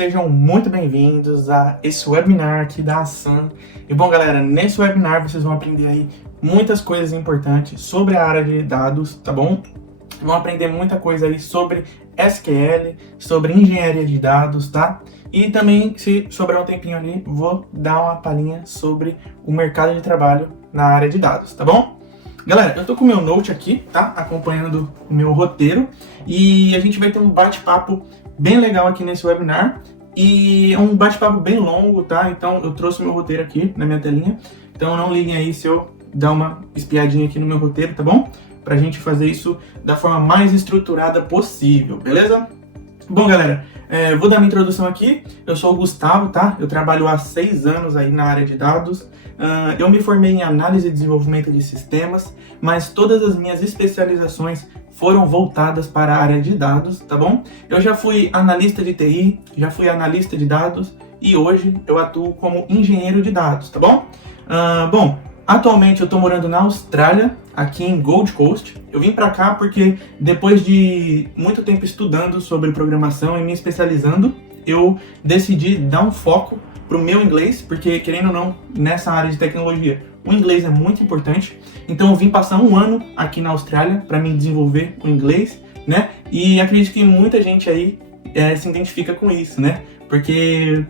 sejam muito bem-vindos a esse webinar aqui da Assan. E bom, galera, nesse webinar vocês vão aprender aí muitas coisas importantes sobre a área de dados, tá bom? Vão aprender muita coisa aí sobre SQL, sobre engenharia de dados, tá? E também, se sobrar um tempinho ali, vou dar uma palhinha sobre o mercado de trabalho na área de dados, tá bom? Galera, eu tô com o meu note aqui, tá? Acompanhando o meu roteiro. E a gente vai ter um bate-papo bem legal aqui nesse webinar. E é um bate-papo bem longo, tá? Então eu trouxe o meu roteiro aqui na minha telinha. Então não liguem aí se eu dar uma espiadinha aqui no meu roteiro, tá bom? Pra gente fazer isso da forma mais estruturada possível, beleza? Bom, galera, vou dar minha introdução aqui. Eu sou o Gustavo, tá? Eu trabalho há 6 anos aí na área de dados. Eu me formei em análise e desenvolvimento de sistemas, mas todas as minhas especializações foram voltadas para a área de dados, tá bom? Eu já fui analista de TI, já fui analista de dados e hoje eu atuo como engenheiro de dados, tá bom? Bom, atualmente eu tô morando na Austrália, aqui em Gold Coast. Eu vim pra cá porque depois de muito tempo estudando sobre programação e me especializando, eu decidi dar um foco pro meu inglês, porque querendo ou não, nessa área de tecnologia, o inglês é muito importante. Então eu vim passar um ano aqui na Austrália para me desenvolver o inglês, né? E acredito que muita gente aí se identifica com isso, né? Porque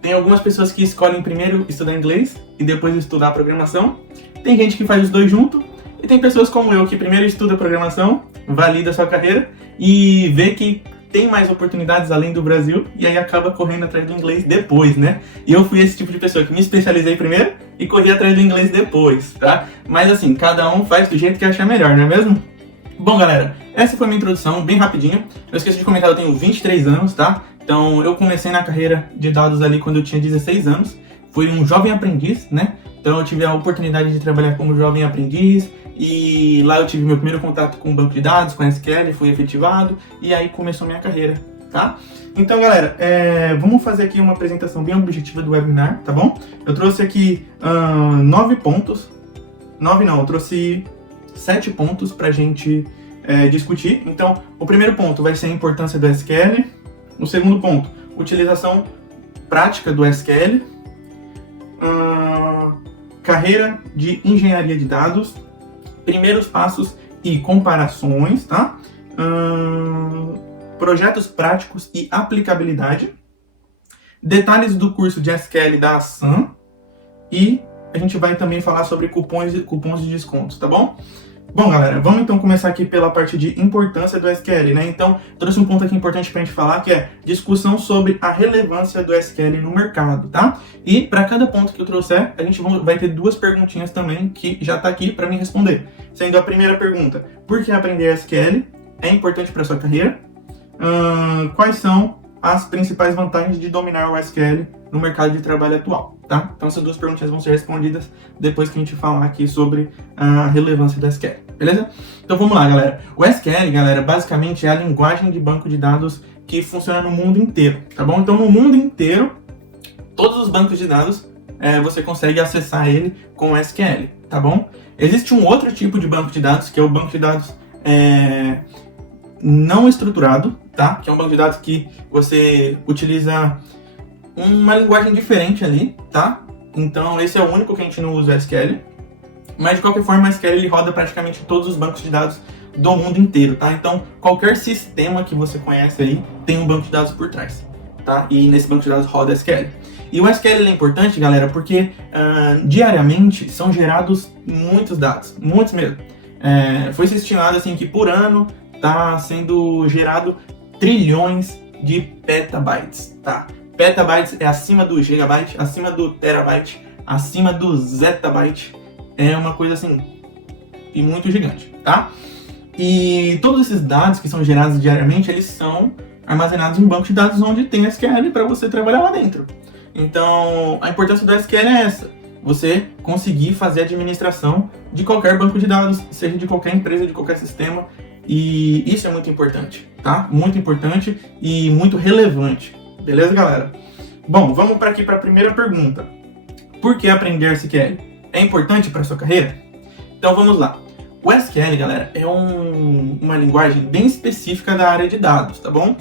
tem algumas pessoas que escolhem primeiro estudar inglês e depois estudar programação. Tem gente que faz os dois juntos. E tem pessoas como eu que primeiro estuda programação, valida a sua carreira e vê que tem mais oportunidades além do Brasil e aí acaba correndo atrás do inglês depois, né? E eu fui esse tipo de pessoa que me especializei primeiro e corri atrás do inglês depois, tá? Mas assim, cada um faz do jeito que achar melhor, não é mesmo? Bom, galera, essa foi a minha introdução, bem rapidinho. Eu esqueci de comentar, eu tenho 23 anos, tá? Então eu comecei na carreira de dados ali quando eu tinha 16 anos. Fui um jovem aprendiz, né? Então eu tive a oportunidade de trabalhar como jovem aprendiz e lá eu tive meu primeiro contato com o banco de dados, com SQL, fui efetivado e aí começou minha carreira, tá? Então, galera, vamos fazer aqui uma apresentação bem objetiva do webinar, tá bom? Eu trouxe aqui 9 pontos, 9 não, eu trouxe 7 pontos pra gente discutir. Então, o primeiro ponto vai ser a importância do SQL, o segundo ponto, utilização prática do SQL, carreira de engenharia de dados, primeiros passos e comparações, tá? Projetos práticos e aplicabilidade, detalhes do curso de SQL da Assan e a gente vai também falar sobre cupons de descontos, tá bom? Bom, galera, vamos então começar aqui pela parte de importância do SQL, né? Então, trouxe um ponto aqui importante pra gente falar, que é discussão sobre a relevância do SQL no mercado, tá? E para cada ponto que eu trouxer, a gente vai ter 2 perguntinhas também que já tá aqui para me responder. Sendo a primeira pergunta, por que aprender SQL é importante para sua carreira? Quais são as principais vantagens de dominar o SQL no mercado de trabalho atual, tá? Então essas 2 perguntinhas vão ser respondidas depois que a gente falar aqui sobre a relevância do SQL, beleza? Então vamos lá, galera. O SQL, galera, basicamente é a linguagem de banco de dados que funciona no mundo inteiro, tá bom? Então no mundo inteiro, todos os bancos de dados, você consegue acessar ele com o SQL, tá bom? Existe um outro tipo de banco de dados, que é o banco de dados não estruturado, tá? Que é um banco de dados que você utiliza uma linguagem diferente ali, tá? Então esse é o único que a gente não usa SQL. Mas de qualquer forma, o SQL ele roda praticamente todos os bancos de dados do mundo inteiro, tá? Então qualquer sistema que você conhece aí tem um banco de dados por trás, tá? E nesse banco de dados roda SQL. E o SQL é importante, galera, porque diariamente são gerados muitos dados, muitos mesmo. Foi-se estimado assim que por ano está sendo gerado trilhões de petabytes, tá? Petabytes é acima do gigabyte, acima do terabyte, acima do zettabyte. É uma coisa assim, e muito gigante, tá? E todos esses dados que são gerados diariamente, eles são armazenados em um banco de dados onde tem SQL para você trabalhar lá dentro. Então, a importância do SQL é essa. Você conseguir fazer a administração de qualquer banco de dados, seja de qualquer empresa, de qualquer sistema. E isso é muito importante, tá? Muito importante e muito relevante. Beleza, galera? Bom, vamos para aqui para a primeira pergunta. Por que aprender SQL? É importante para sua carreira? Então vamos lá. O SQL, galera, é uma linguagem bem específica da área de dados, tá bom?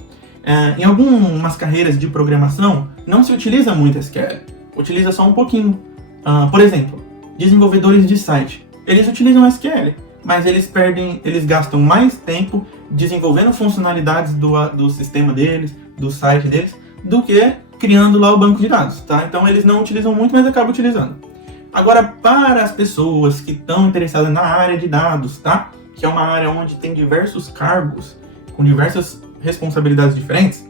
Em algumas carreiras de programação, não se utiliza muito SQL. Utiliza só um pouquinho. Por exemplo, desenvolvedores de site. Eles utilizam SQL, mas eles gastam mais tempo desenvolvendo funcionalidades do sistema deles, do site deles, do que criando lá o banco de dados, tá? Então eles não utilizam muito, mas acabam utilizando. Agora, para as pessoas que estão interessadas na área de dados, tá? Que é uma área onde tem diversos cargos, com diversas responsabilidades diferentes,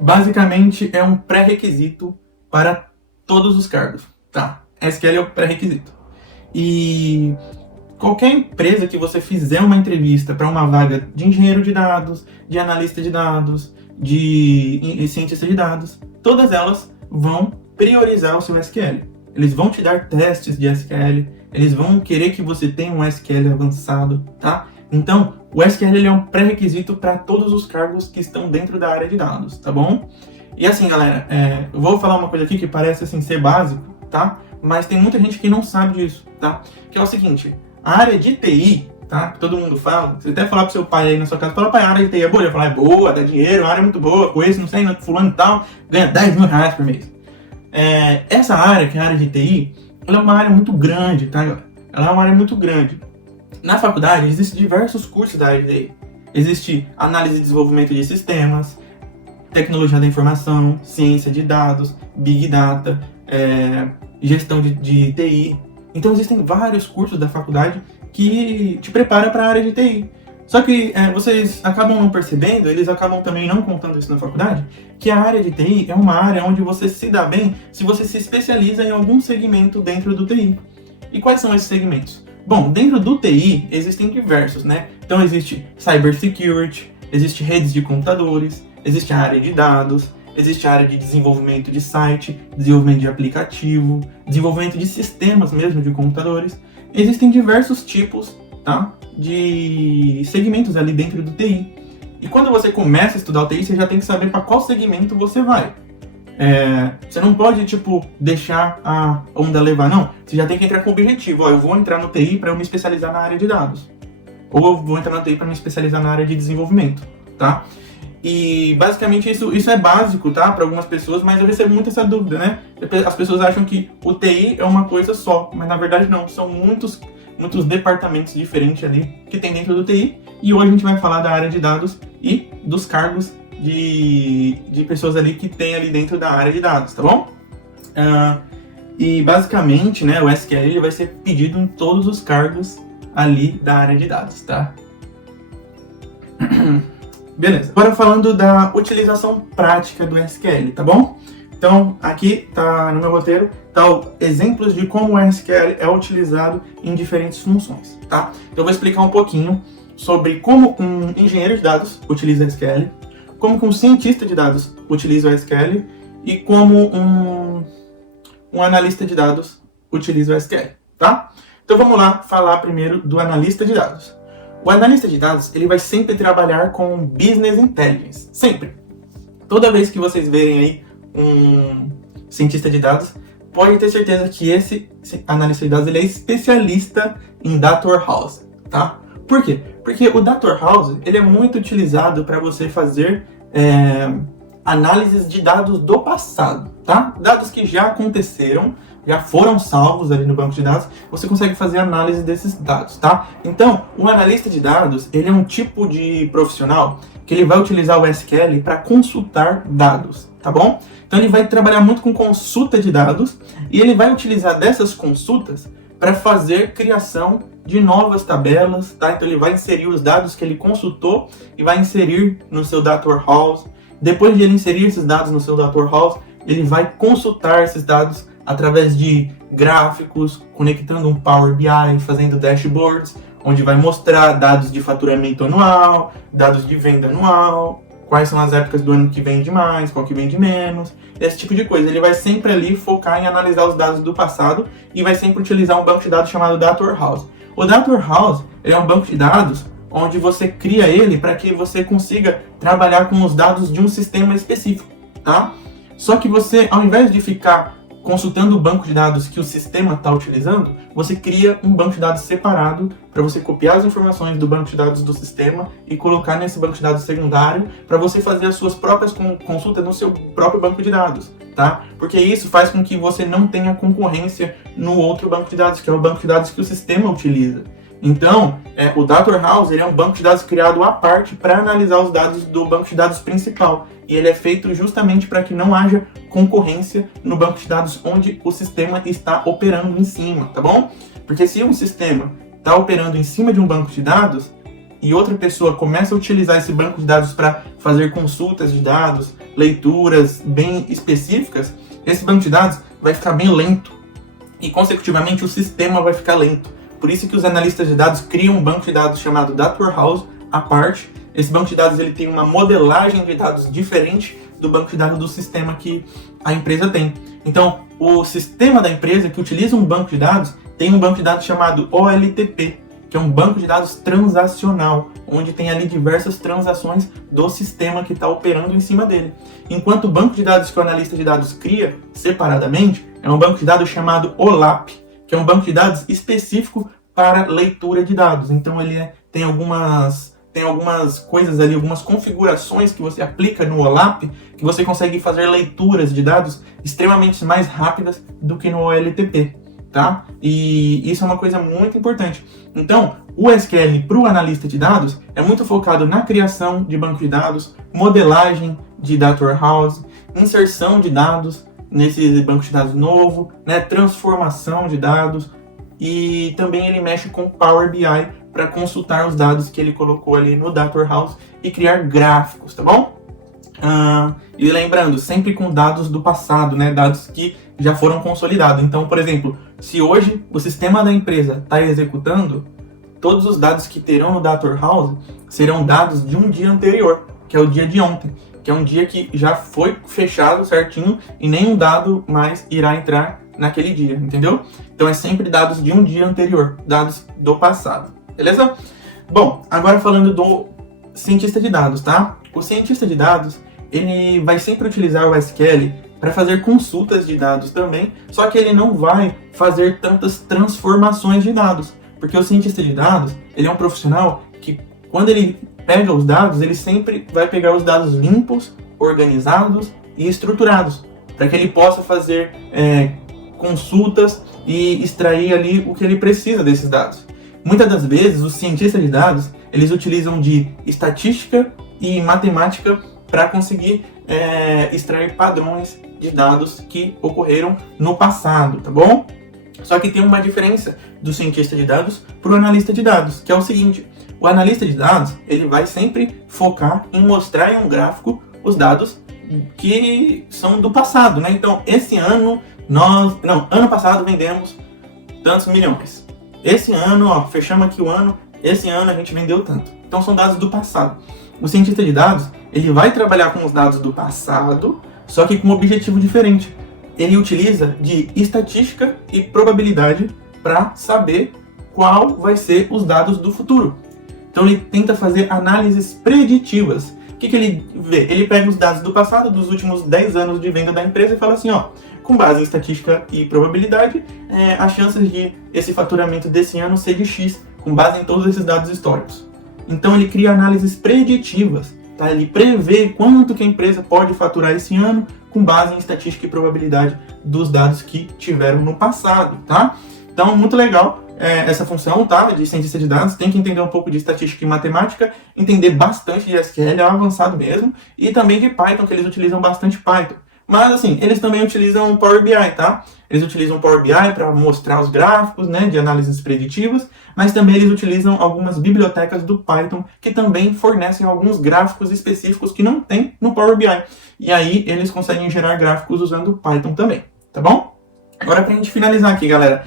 basicamente é um pré-requisito para todos os cargos, tá? SQL é o pré-requisito. E qualquer empresa que você fizer uma entrevista para uma vaga de engenheiro de dados, de analista de dados, de cientista de dados, todas elas vão priorizar o seu SQL. Eles vão te dar testes de SQL, eles vão querer que você tenha um SQL avançado, tá? Então, o SQL ele é um pré-requisito para todos os cargos que estão dentro da área de dados, tá bom? E assim, galera, eu vou falar uma coisa aqui que parece assim ser básico, tá? Mas tem muita gente que não sabe disso, tá? Que é o seguinte, a área de TI, tá? Que todo mundo fala, você até falar pro seu pai aí na sua casa, fala, pai, a área de TI é boa? Ele fala, é boa, dá dinheiro, a área é muito boa, conheço, não sei, fulano e tal, ganha 10 mil reais por mês. Essa área, que é a área de TI, ela é uma área muito grande, tá, galera? Ela é uma área muito grande. Na faculdade, existem diversos cursos da área de TI. Existe análise e desenvolvimento de sistemas, tecnologia da informação, ciência de dados, Big Data, gestão de TI. Então existem vários cursos da faculdade que te preparam para a área de TI. Só que vocês acabam não percebendo, eles acabam também não contando isso na faculdade, que a área de TI é uma área onde você se dá bem se você se especializa em algum segmento dentro do TI. E quais são esses segmentos? Bom, dentro do TI existem diversos, né? Então existe Cybersecurity, existe redes de computadores, existe a área de dados, existe a área de desenvolvimento de site, desenvolvimento de aplicativo, desenvolvimento de sistemas mesmo de computadores. Existem diversos tipos, tá, de segmentos ali dentro do TI. E quando você começa a estudar o TI, você já tem que saber para qual segmento você vai. Você não pode, deixar a onda levar, não. Você já tem que entrar com o objetivo. Eu vou entrar no TI para eu me especializar na área de dados. Ou eu vou entrar no TI para me especializar na área de desenvolvimento, tá? E basicamente isso é básico, tá? Para algumas pessoas, mas eu recebo muito essa dúvida, né? As pessoas acham que o TI é uma coisa só, mas na verdade não. São muitos departamentos diferentes ali que tem dentro do TI. E hoje a gente vai falar da área de dados e dos cargos de pessoas ali que tem ali dentro da área de dados, tá bom? E basicamente, né, o SQL ele vai ser pedido em todos os cargos ali da área de dados, tá? Beleza. Agora falando da utilização prática do SQL, tá bom? Então, aqui tá no meu roteiro, tá exemplos de como o SQL é utilizado em diferentes funções, tá? Então eu vou explicar um pouquinho sobre como um engenheiro de dados utiliza o SQL, como que um cientista de dados utiliza o SQL e como um analista de dados utiliza o SQL, tá? Então vamos lá falar primeiro do analista de dados. O analista de dados, ele vai sempre trabalhar com Business Intelligence, sempre. Toda vez que vocês verem aí um cientista de dados, pode ter certeza que esse analista de dados ele é especialista em Data Warehouse, tá? Por quê? Porque o Data Warehouse ele é muito utilizado para você fazer análises de dados do passado, tá? Dados que já aconteceram, já foram salvos ali no banco de dados, você consegue fazer análise desses dados, tá? Então, o analista de dados, ele é um tipo de profissional que ele vai utilizar o SQL para consultar dados, tá bom? Então, ele vai trabalhar muito com consulta de dados e ele vai utilizar dessas consultas para fazer criação de novas tabelas, tá? Então, ele vai inserir os dados que ele consultou e vai inserir no seu Data Warehouse. Depois de ele inserir esses dados no seu Data Warehouse, ele vai consultar esses dados através de gráficos, conectando um Power BI, fazendo dashboards, onde vai mostrar dados de faturamento anual, dados de venda anual, quais são as épocas do ano que vende mais, qual que vende menos, esse tipo de coisa. Ele vai sempre ali focar em analisar os dados do passado e vai sempre utilizar um banco de dados chamado Data Warehouse. O Data Warehouse é um banco de dados onde você cria ele para que você consiga trabalhar com os dados de um sistema específico, tá? Só que você, ao invés de ficar consultando o banco de dados que o sistema está utilizando, você cria um banco de dados separado para você copiar as informações do banco de dados do sistema e colocar nesse banco de dados secundário para você fazer as suas próprias consultas no seu próprio banco de dados, tá? Porque isso faz com que você não tenha concorrência no outro banco de dados, que é o banco de dados que o sistema utiliza. Então, o Data Warehouse ele é um banco de dados criado à parte para analisar os dados do banco de dados principal. E ele é feito justamente para que não haja concorrência no banco de dados onde o sistema está operando em cima, tá bom? Porque se um sistema está operando em cima de um banco de dados e outra pessoa começa a utilizar esse banco de dados para fazer consultas de dados, leituras bem específicas, esse banco de dados vai ficar bem lento e, consecutivamente, o sistema vai ficar lento. Por isso que os analistas de dados criam um banco de dados chamado Data Warehouse à parte. Esse banco de dados ele tem uma modelagem de dados diferente do banco de dados do sistema que a empresa tem. Então, o sistema da empresa que utiliza um banco de dados tem um banco de dados chamado OLTP, que é um banco de dados transacional, onde tem ali diversas transações do sistema que está operando em cima dele. Enquanto o banco de dados que o analista de dados cria separadamente é um banco de dados chamado OLAP, que é um banco de dados específico para leitura de dados. Então ele tem algumas coisas ali, algumas configurações que você aplica no OLAP, que você consegue fazer leituras de dados extremamente mais rápidas do que no OLTP, tá? E isso é uma coisa muito importante. Então, o SQL para o analista de dados é muito focado na criação de banco de dados, modelagem de Data Warehouse, inserção de dados nesse banco de dados novo, né, transformação de dados, e também ele mexe com Power BI para consultar os dados que ele colocou ali no Data Warehouse e criar gráficos, tá bom? E lembrando, sempre com dados do passado, né, dados que já foram consolidados. Então, por exemplo, se hoje o sistema da empresa está executando, todos os dados que terão no Data Warehouse serão dados de um dia anterior, que é o dia de ontem, que é um dia que já foi fechado certinho e nenhum dado mais irá entrar naquele dia, entendeu? Então é sempre dados de um dia anterior, dados do passado, beleza? Bom, agora falando do cientista de dados, tá? O cientista de dados, ele vai sempre utilizar o SQL para fazer consultas de dados também, só que ele não vai fazer tantas transformações de dados, porque o cientista de dados, ele é um profissional que, quando ele pega os dados, ele sempre vai pegar os dados limpos, organizados e estruturados, para que ele possa fazer consultas e extrair ali o que ele precisa desses dados. Muitas das vezes, os cientistas de dados, eles utilizam de estatística e matemática para conseguir extrair padrões de dados que ocorreram no passado, tá bom? Só que tem uma diferença do cientista de dados para o analista de dados, que é o seguinte: o analista de dados, ele vai sempre focar em mostrar em um gráfico os dados que são do passado, né? Então, ano passado vendemos tantos milhões. Esse ano, fechamos aqui o ano, esse ano a gente vendeu tanto. Então, são dados do passado. O cientista de dados, ele vai trabalhar com os dados do passado, só que com um objetivo diferente. Ele utiliza de estatística e probabilidade para saber qual vai ser os dados do futuro. Então ele tenta fazer análises preditivas. O que ele vê? Ele pega os dados do passado, dos últimos 10 anos de venda da empresa e fala assim, com base em estatística e probabilidade, as chances de esse faturamento desse ano ser de X, com base em todos esses dados históricos. Então ele cria análises preditivas, tá? Ele prevê quanto que a empresa pode faturar esse ano com base em estatística e probabilidade dos dados que tiveram no passado, tá? Então, muito legal essa função, tá? De cientista de dados. Tem que entender um pouco de estatística e matemática, entender bastante de SQL, é avançado mesmo, e também de Python, que eles utilizam bastante Python. Mas, assim, eles também utilizam Power BI, tá? Eles utilizam Power BI para mostrar os gráficos, né, de análises preditivas, mas também eles utilizam algumas bibliotecas do Python que também fornecem alguns gráficos específicos que não tem no Power BI. E aí eles conseguem gerar gráficos usando Python também, tá bom? Agora, pra gente finalizar aqui, galera,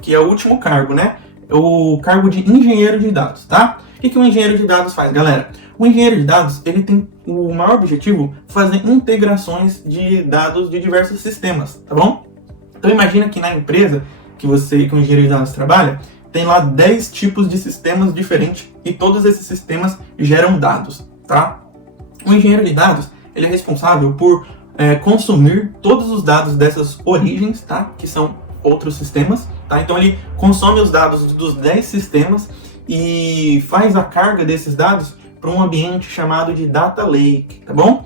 que é o último cargo, né? O cargo de engenheiro de dados, tá? O que o engenheiro de dados faz, galera? O engenheiro de dados, ele tem o maior objetivo fazer integrações de dados de diversos sistemas, tá bom? Então imagina que na empresa que o engenheiro de dados trabalha, tem lá 10 tipos de sistemas diferentes e todos esses sistemas geram dados, tá? O engenheiro de dados, ele é responsável por consumir todos os dados dessas origens, tá? Que são outros sistemas, tá? Então ele consome os dados dos 10 sistemas e faz a carga desses dados para um ambiente chamado de Data Lake, tá bom?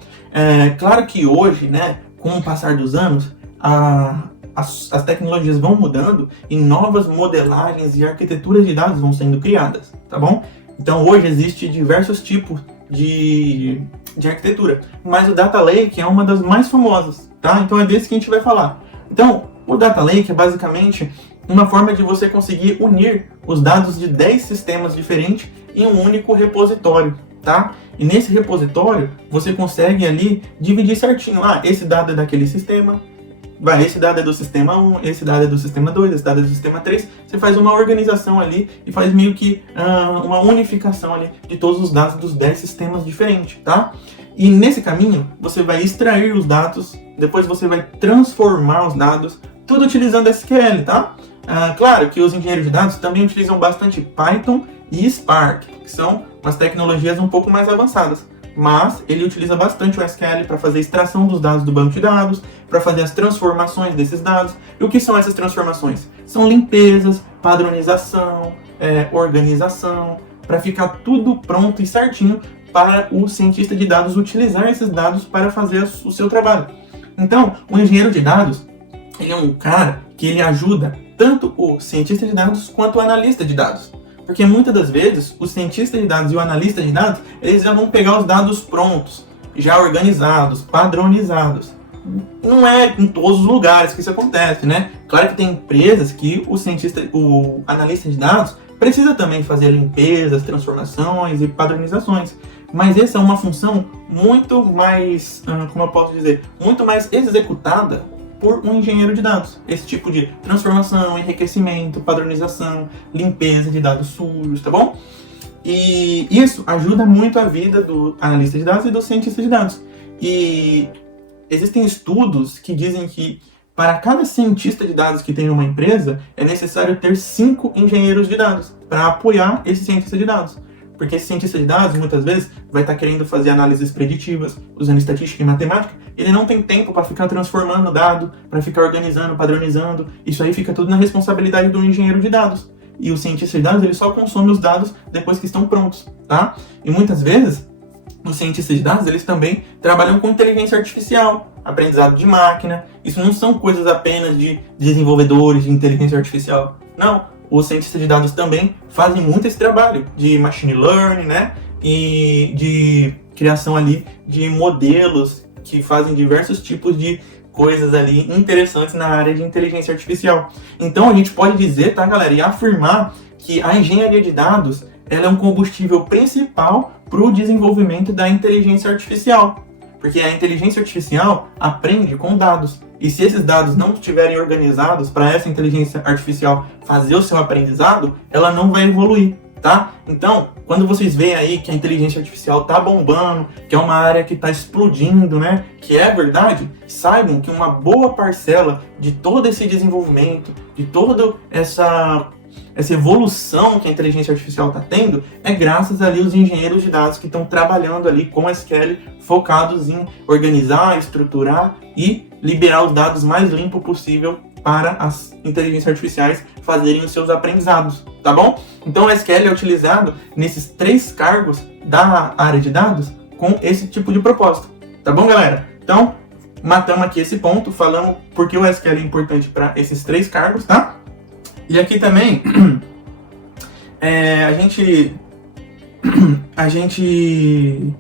Claro que hoje, né, com o passar dos anos, as tecnologias vão mudando e novas modelagens e arquiteturas de dados vão sendo criadas, tá bom? Então hoje existe diversos tipos de arquitetura, mas o Data Lake é uma das mais famosas, tá? Então é desse que a gente vai falar. Então, o Data Lake é basicamente uma forma de você conseguir unir os dados de 10 sistemas diferentes em um único repositório, tá? E nesse repositório, você consegue ali dividir certinho. Esse dado é daquele sistema, esse dado é do sistema 1, esse dado é do sistema 2, esse dado é do sistema 3. Você faz uma organização ali e faz meio que uma unificação ali de todos os dados dos 10 sistemas diferentes, tá? E nesse caminho, você vai extrair os dados, depois você vai transformar os dados, tudo utilizando SQL, tá? Claro que os engenheiros de dados também utilizam bastante Python e Spark, que são umas tecnologias um pouco mais avançadas. Mas ele utiliza bastante o SQL para fazer a extração dos dados do banco de dados, para fazer as transformações desses dados. E o que são essas transformações? São limpezas, padronização, organização, para ficar tudo pronto e certinho para o cientista de dados utilizar esses dados para fazer o seu trabalho. Então, o engenheiro de dados, ele é um cara que ele ajuda tanto o cientista de dados quanto o analista de dados. Porque muitas das vezes, o cientista de dados e o analista de dados, eles já vão pegar os dados prontos, já organizados, padronizados. Não é em todos os lugares que isso acontece, né? Claro que tem empresas que o analista de dados precisa também fazer limpezas, transformações e padronizações. Mas essa é uma função muito mais, como eu posso dizer, muito mais executada por um engenheiro de dados. Esse tipo de transformação, enriquecimento, padronização, limpeza de dados sujos, tá bom? E isso ajuda muito a vida do analista de dados e do cientista de dados. E existem estudos que dizem que para cada cientista de dados que tem uma empresa, é necessário ter 5 engenheiros de dados para apoiar esse cientista de dados. Porque esse cientista de dados, muitas vezes, vai estar querendo fazer análises preditivas, usando estatística e matemática. Ele não tem tempo para ficar transformando o dado, para ficar organizando, padronizando. Isso aí fica tudo na responsabilidade do engenheiro de dados. E o cientista de dados, ele só consome os dados depois que estão prontos, tá? E muitas vezes, os cientistas de dados, eles também trabalham com inteligência artificial, aprendizado de máquina. Isso não são coisas apenas de desenvolvedores de inteligência artificial. Não. Os cientistas de dados também fazem muito esse trabalho de machine learning, né? E de criação ali de modelos que fazem diversos tipos de coisas ali interessantes na área de inteligência artificial. Então a gente pode dizer, tá, galera, e afirmar que a engenharia de dados ela é um combustível principal para o desenvolvimento da inteligência artificial. Porque a inteligência artificial aprende com dados. E se esses dados não estiverem organizados para essa inteligência artificial fazer o seu aprendizado, ela não vai evoluir, tá? Então, quando vocês veem aí que a inteligência artificial tá bombando, que é uma área que está explodindo, né? Que é verdade, saibam que uma boa parcela de todo esse desenvolvimento, de toda essa evolução que a inteligência artificial está tendo, é graças ali aos engenheiros de dados que estão trabalhando ali com SQL, focados em organizar, estruturar e liberar os dados mais limpo possível para as inteligências artificiais fazerem os seus aprendizados, tá bom? Então o SQL é utilizado nesses 3 cargos da área de dados com esse tipo de propósito, tá bom, galera? Então, matamos aqui esse ponto, falamos por que o SQL é importante para esses 3 cargos, tá? E aqui também, a gente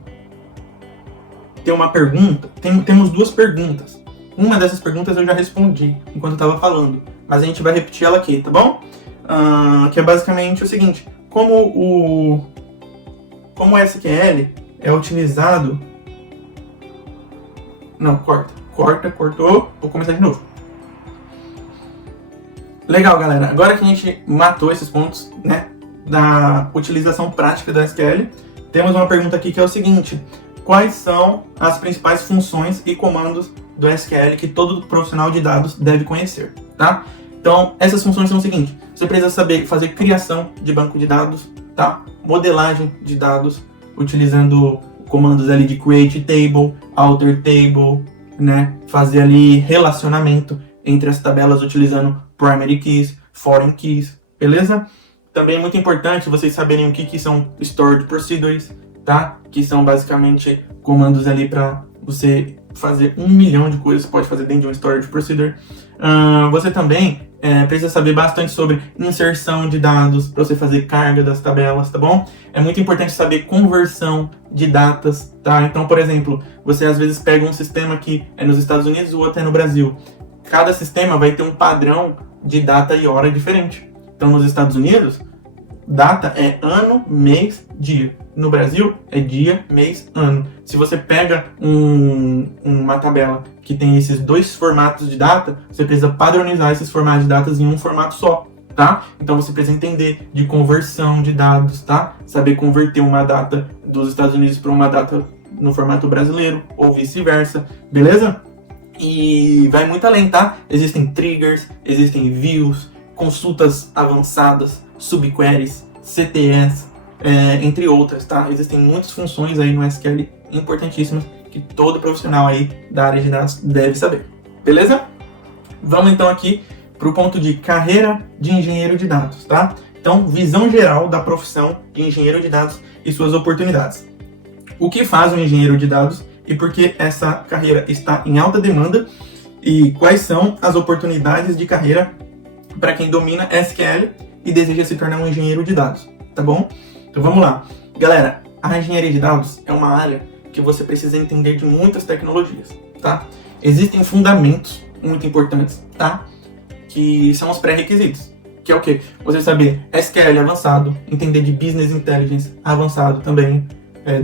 tem uma pergunta, temos 2 perguntas. Uma dessas perguntas eu já respondi enquanto eu estava falando, mas a gente vai repetir ela aqui, tá bom? Que é basicamente o seguinte, como o SQL é utilizado... Não, cortou, vou começar de novo. Legal, galera. Agora que a gente matou esses pontos, né, da utilização prática do SQL, temos uma pergunta aqui que é o seguinte: quais são as principais funções e comandos do SQL que todo profissional de dados deve conhecer, tá? Então, essas funções são o seguinte: você precisa saber fazer criação de banco de dados, tá? Modelagem de dados, utilizando comandos ali de create table, alter table, né, fazer ali relacionamento entre as tabelas utilizando primary keys, foreign keys, beleza? Também é muito importante vocês saberem o que são stored procedures, tá? Que são basicamente comandos ali para você fazer 1 milhão de coisas que pode fazer dentro de um storage procedure. Você também precisa saber bastante sobre inserção de dados para você fazer carga das tabelas, tá bom? É muito importante saber conversão de datas, tá? Então, por exemplo, você às vezes pega um sistema que é nos Estados Unidos e o outro é no Brasil. Cada sistema vai ter um padrão de data e hora diferente. Então, nos Estados Unidos, data é ano, mês, dia. No Brasil, é dia, mês, ano. Se você pega uma tabela que tem esses dois formatos de data, você precisa padronizar esses formatos de datas em um formato só, tá? Então você precisa entender de conversão de dados, tá? Saber converter uma data dos Estados Unidos para uma data no formato brasileiro, ou vice-versa, beleza? E vai muito além, tá? Existem triggers, existem views, consultas avançadas, subqueries, CTS, entre outras, tá? Existem muitas funções aí no SQL importantíssimas que todo profissional aí da área de dados deve saber, beleza? Vamos então aqui para o ponto de carreira de engenheiro de dados, tá? Então, visão geral da profissão de engenheiro de dados e suas oportunidades. O que faz um engenheiro de dados e por que essa carreira está em alta demanda e quais são as oportunidades de carreira para quem domina SQL e deseja se tornar um engenheiro de dados, tá bom? Então vamos lá. Galera, a engenharia de dados é uma área que você precisa entender de muitas tecnologias, tá? Existem fundamentos muito importantes, tá? Que são os pré-requisitos. Que é o quê? Você saber SQL avançado, entender de Business Intelligence avançado também,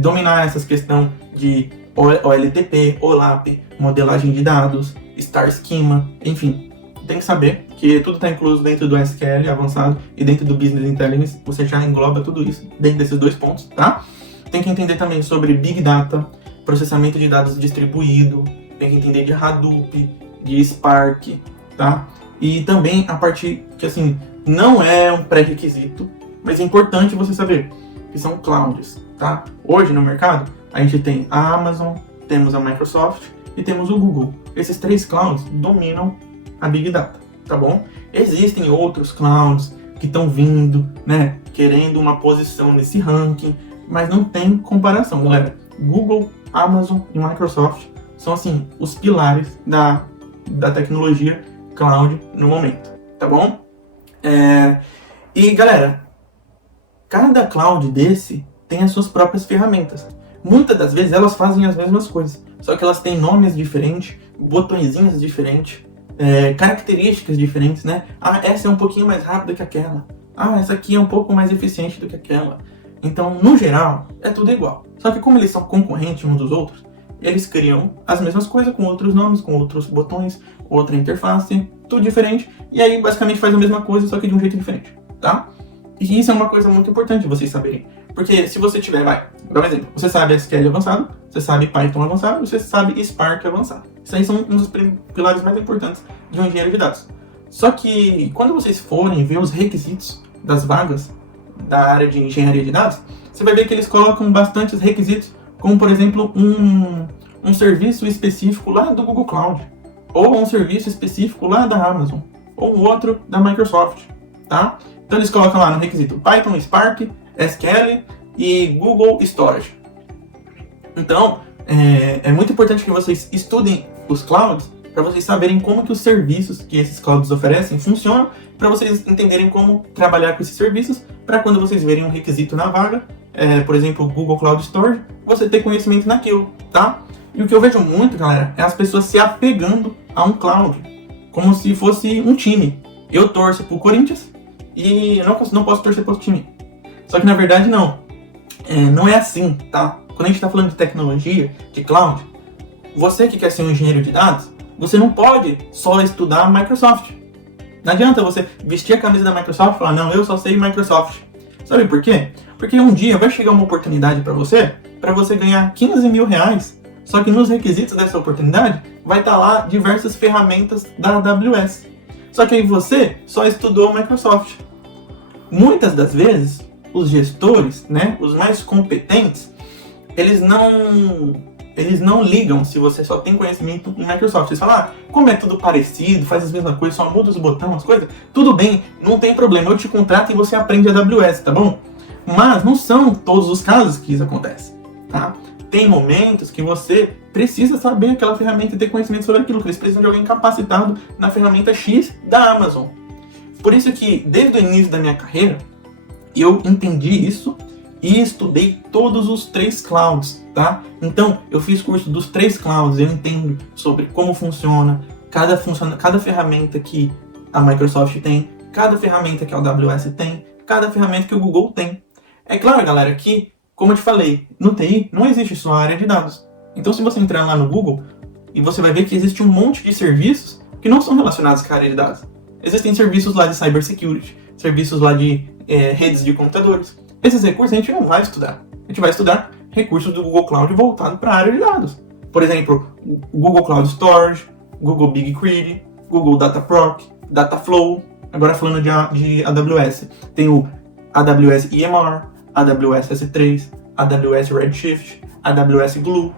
dominar essas questões de OLTP, OLAP, modelagem de dados, Star Schema, enfim. Tem que saber que tudo está incluso dentro do SQL avançado e dentro do Business Intelligence, você já engloba tudo isso dentro desses dois pontos, tá? Tem que entender também sobre Big Data, processamento de dados distribuído, tem que entender de Hadoop, de Spark, tá? E também a parte que, assim, não é um pré-requisito, mas é importante você saber, que são clouds, tá? Hoje no mercado, a gente tem a Amazon, temos a Microsoft e temos o Google. Esses três clouds dominam a Big Data, tá bom? Existem outros clouds que estão vindo, né, querendo uma posição nesse ranking, mas não tem comparação, galera. Google, Amazon e Microsoft são, assim, os pilares da tecnologia cloud no momento, tá bom? E, galera, cada cloud desse tem as suas próprias ferramentas. Muitas das vezes elas fazem as mesmas coisas, só que elas têm nomes diferentes, botõezinhos diferentes, características diferentes, né? Ah, essa é um pouquinho mais rápida que aquela. Ah, essa aqui é um pouco mais eficiente do que aquela. Então, no geral, é tudo igual. Só que como eles são concorrentes uns dos outros, eles criam as mesmas coisas com outros nomes, com outros botões, outra interface, tudo diferente. E aí, basicamente, faz a mesma coisa, só que de um jeito diferente, tá? E isso é uma coisa muito importante vocês saberem. Porque se você tiver, dá um exemplo. Você sabe SQL avançado, você sabe Python avançado, você sabe Spark avançado. Isso aí são um dos pilares mais importantes de um engenheiro de dados. Só que quando vocês forem ver os requisitos das vagas da área de engenharia de dados, você vai ver que eles colocam bastantes requisitos, como por exemplo um serviço específico lá do Google Cloud, ou um serviço específico lá da Amazon, ou um outro da Microsoft, tá? Então eles colocam lá no requisito Python, Spark, SQL e Google Storage. Então, é muito importante que vocês estudem os clouds para vocês saberem como que os serviços que esses clouds oferecem funcionam, para vocês entenderem como trabalhar com esses serviços, para quando vocês verem um requisito na vaga, por exemplo, Google Cloud Storage, você ter conhecimento naquilo, tá? E o que eu vejo muito, galera, é as pessoas se apegando a um cloud, como se fosse um time. Eu torço pro Corinthians e eu não posso torcer pro outro time. Só que na verdade não. Não é assim, tá? Quando a gente está falando de tecnologia, de cloud, você que quer ser um engenheiro de dados, você não pode só estudar a Microsoft. Não adianta você vestir a camisa da Microsoft e falar, não, eu só sei Microsoft. Sabe por quê? Porque um dia vai chegar uma oportunidade para você ganhar 15 mil reais, só que nos requisitos dessa oportunidade vai estar lá diversas ferramentas da AWS. Só que aí você só estudou Microsoft. Muitas das vezes, os gestores, né, os mais competentes, eles não eles não ligam se você só tem conhecimento em Microsoft. Eles falam, como é tudo parecido, faz as mesmas coisas, só muda os botões, as coisas, tudo bem, não tem problema, eu te contrato e você aprende AWS, tá bom? Mas não são todos os casos que isso acontece, tá? Tem momentos que você precisa saber aquela ferramenta e ter conhecimento sobre aquilo, que eles precisam de alguém capacitado na ferramenta X da Amazon. Por isso que, desde o início da minha carreira, eu entendi isso e estudei todos os 3 clouds, tá? Então, eu fiz curso dos 3 clouds, eu entendo sobre como funciona cada ferramenta que a Microsoft tem, cada ferramenta que a AWS tem, cada ferramenta que o Google tem. É claro, galera, que, como eu te falei, no TI não existe só a área de dados. Então, se você entrar lá no Google, e você vai ver que existe um monte de serviços que não são relacionados com a área de dados. Existem serviços lá de cybersecurity, serviços lá de redes de computadores. Esses recursos a gente não vai estudar. A gente vai estudar recursos do Google Cloud voltados para a área de dados. Por exemplo, o Google Cloud Storage, Google BigQuery, Google Dataproc, Dataflow. Agora falando de AWS, tem o AWS EMR, AWS S3, AWS Redshift, AWS Glue.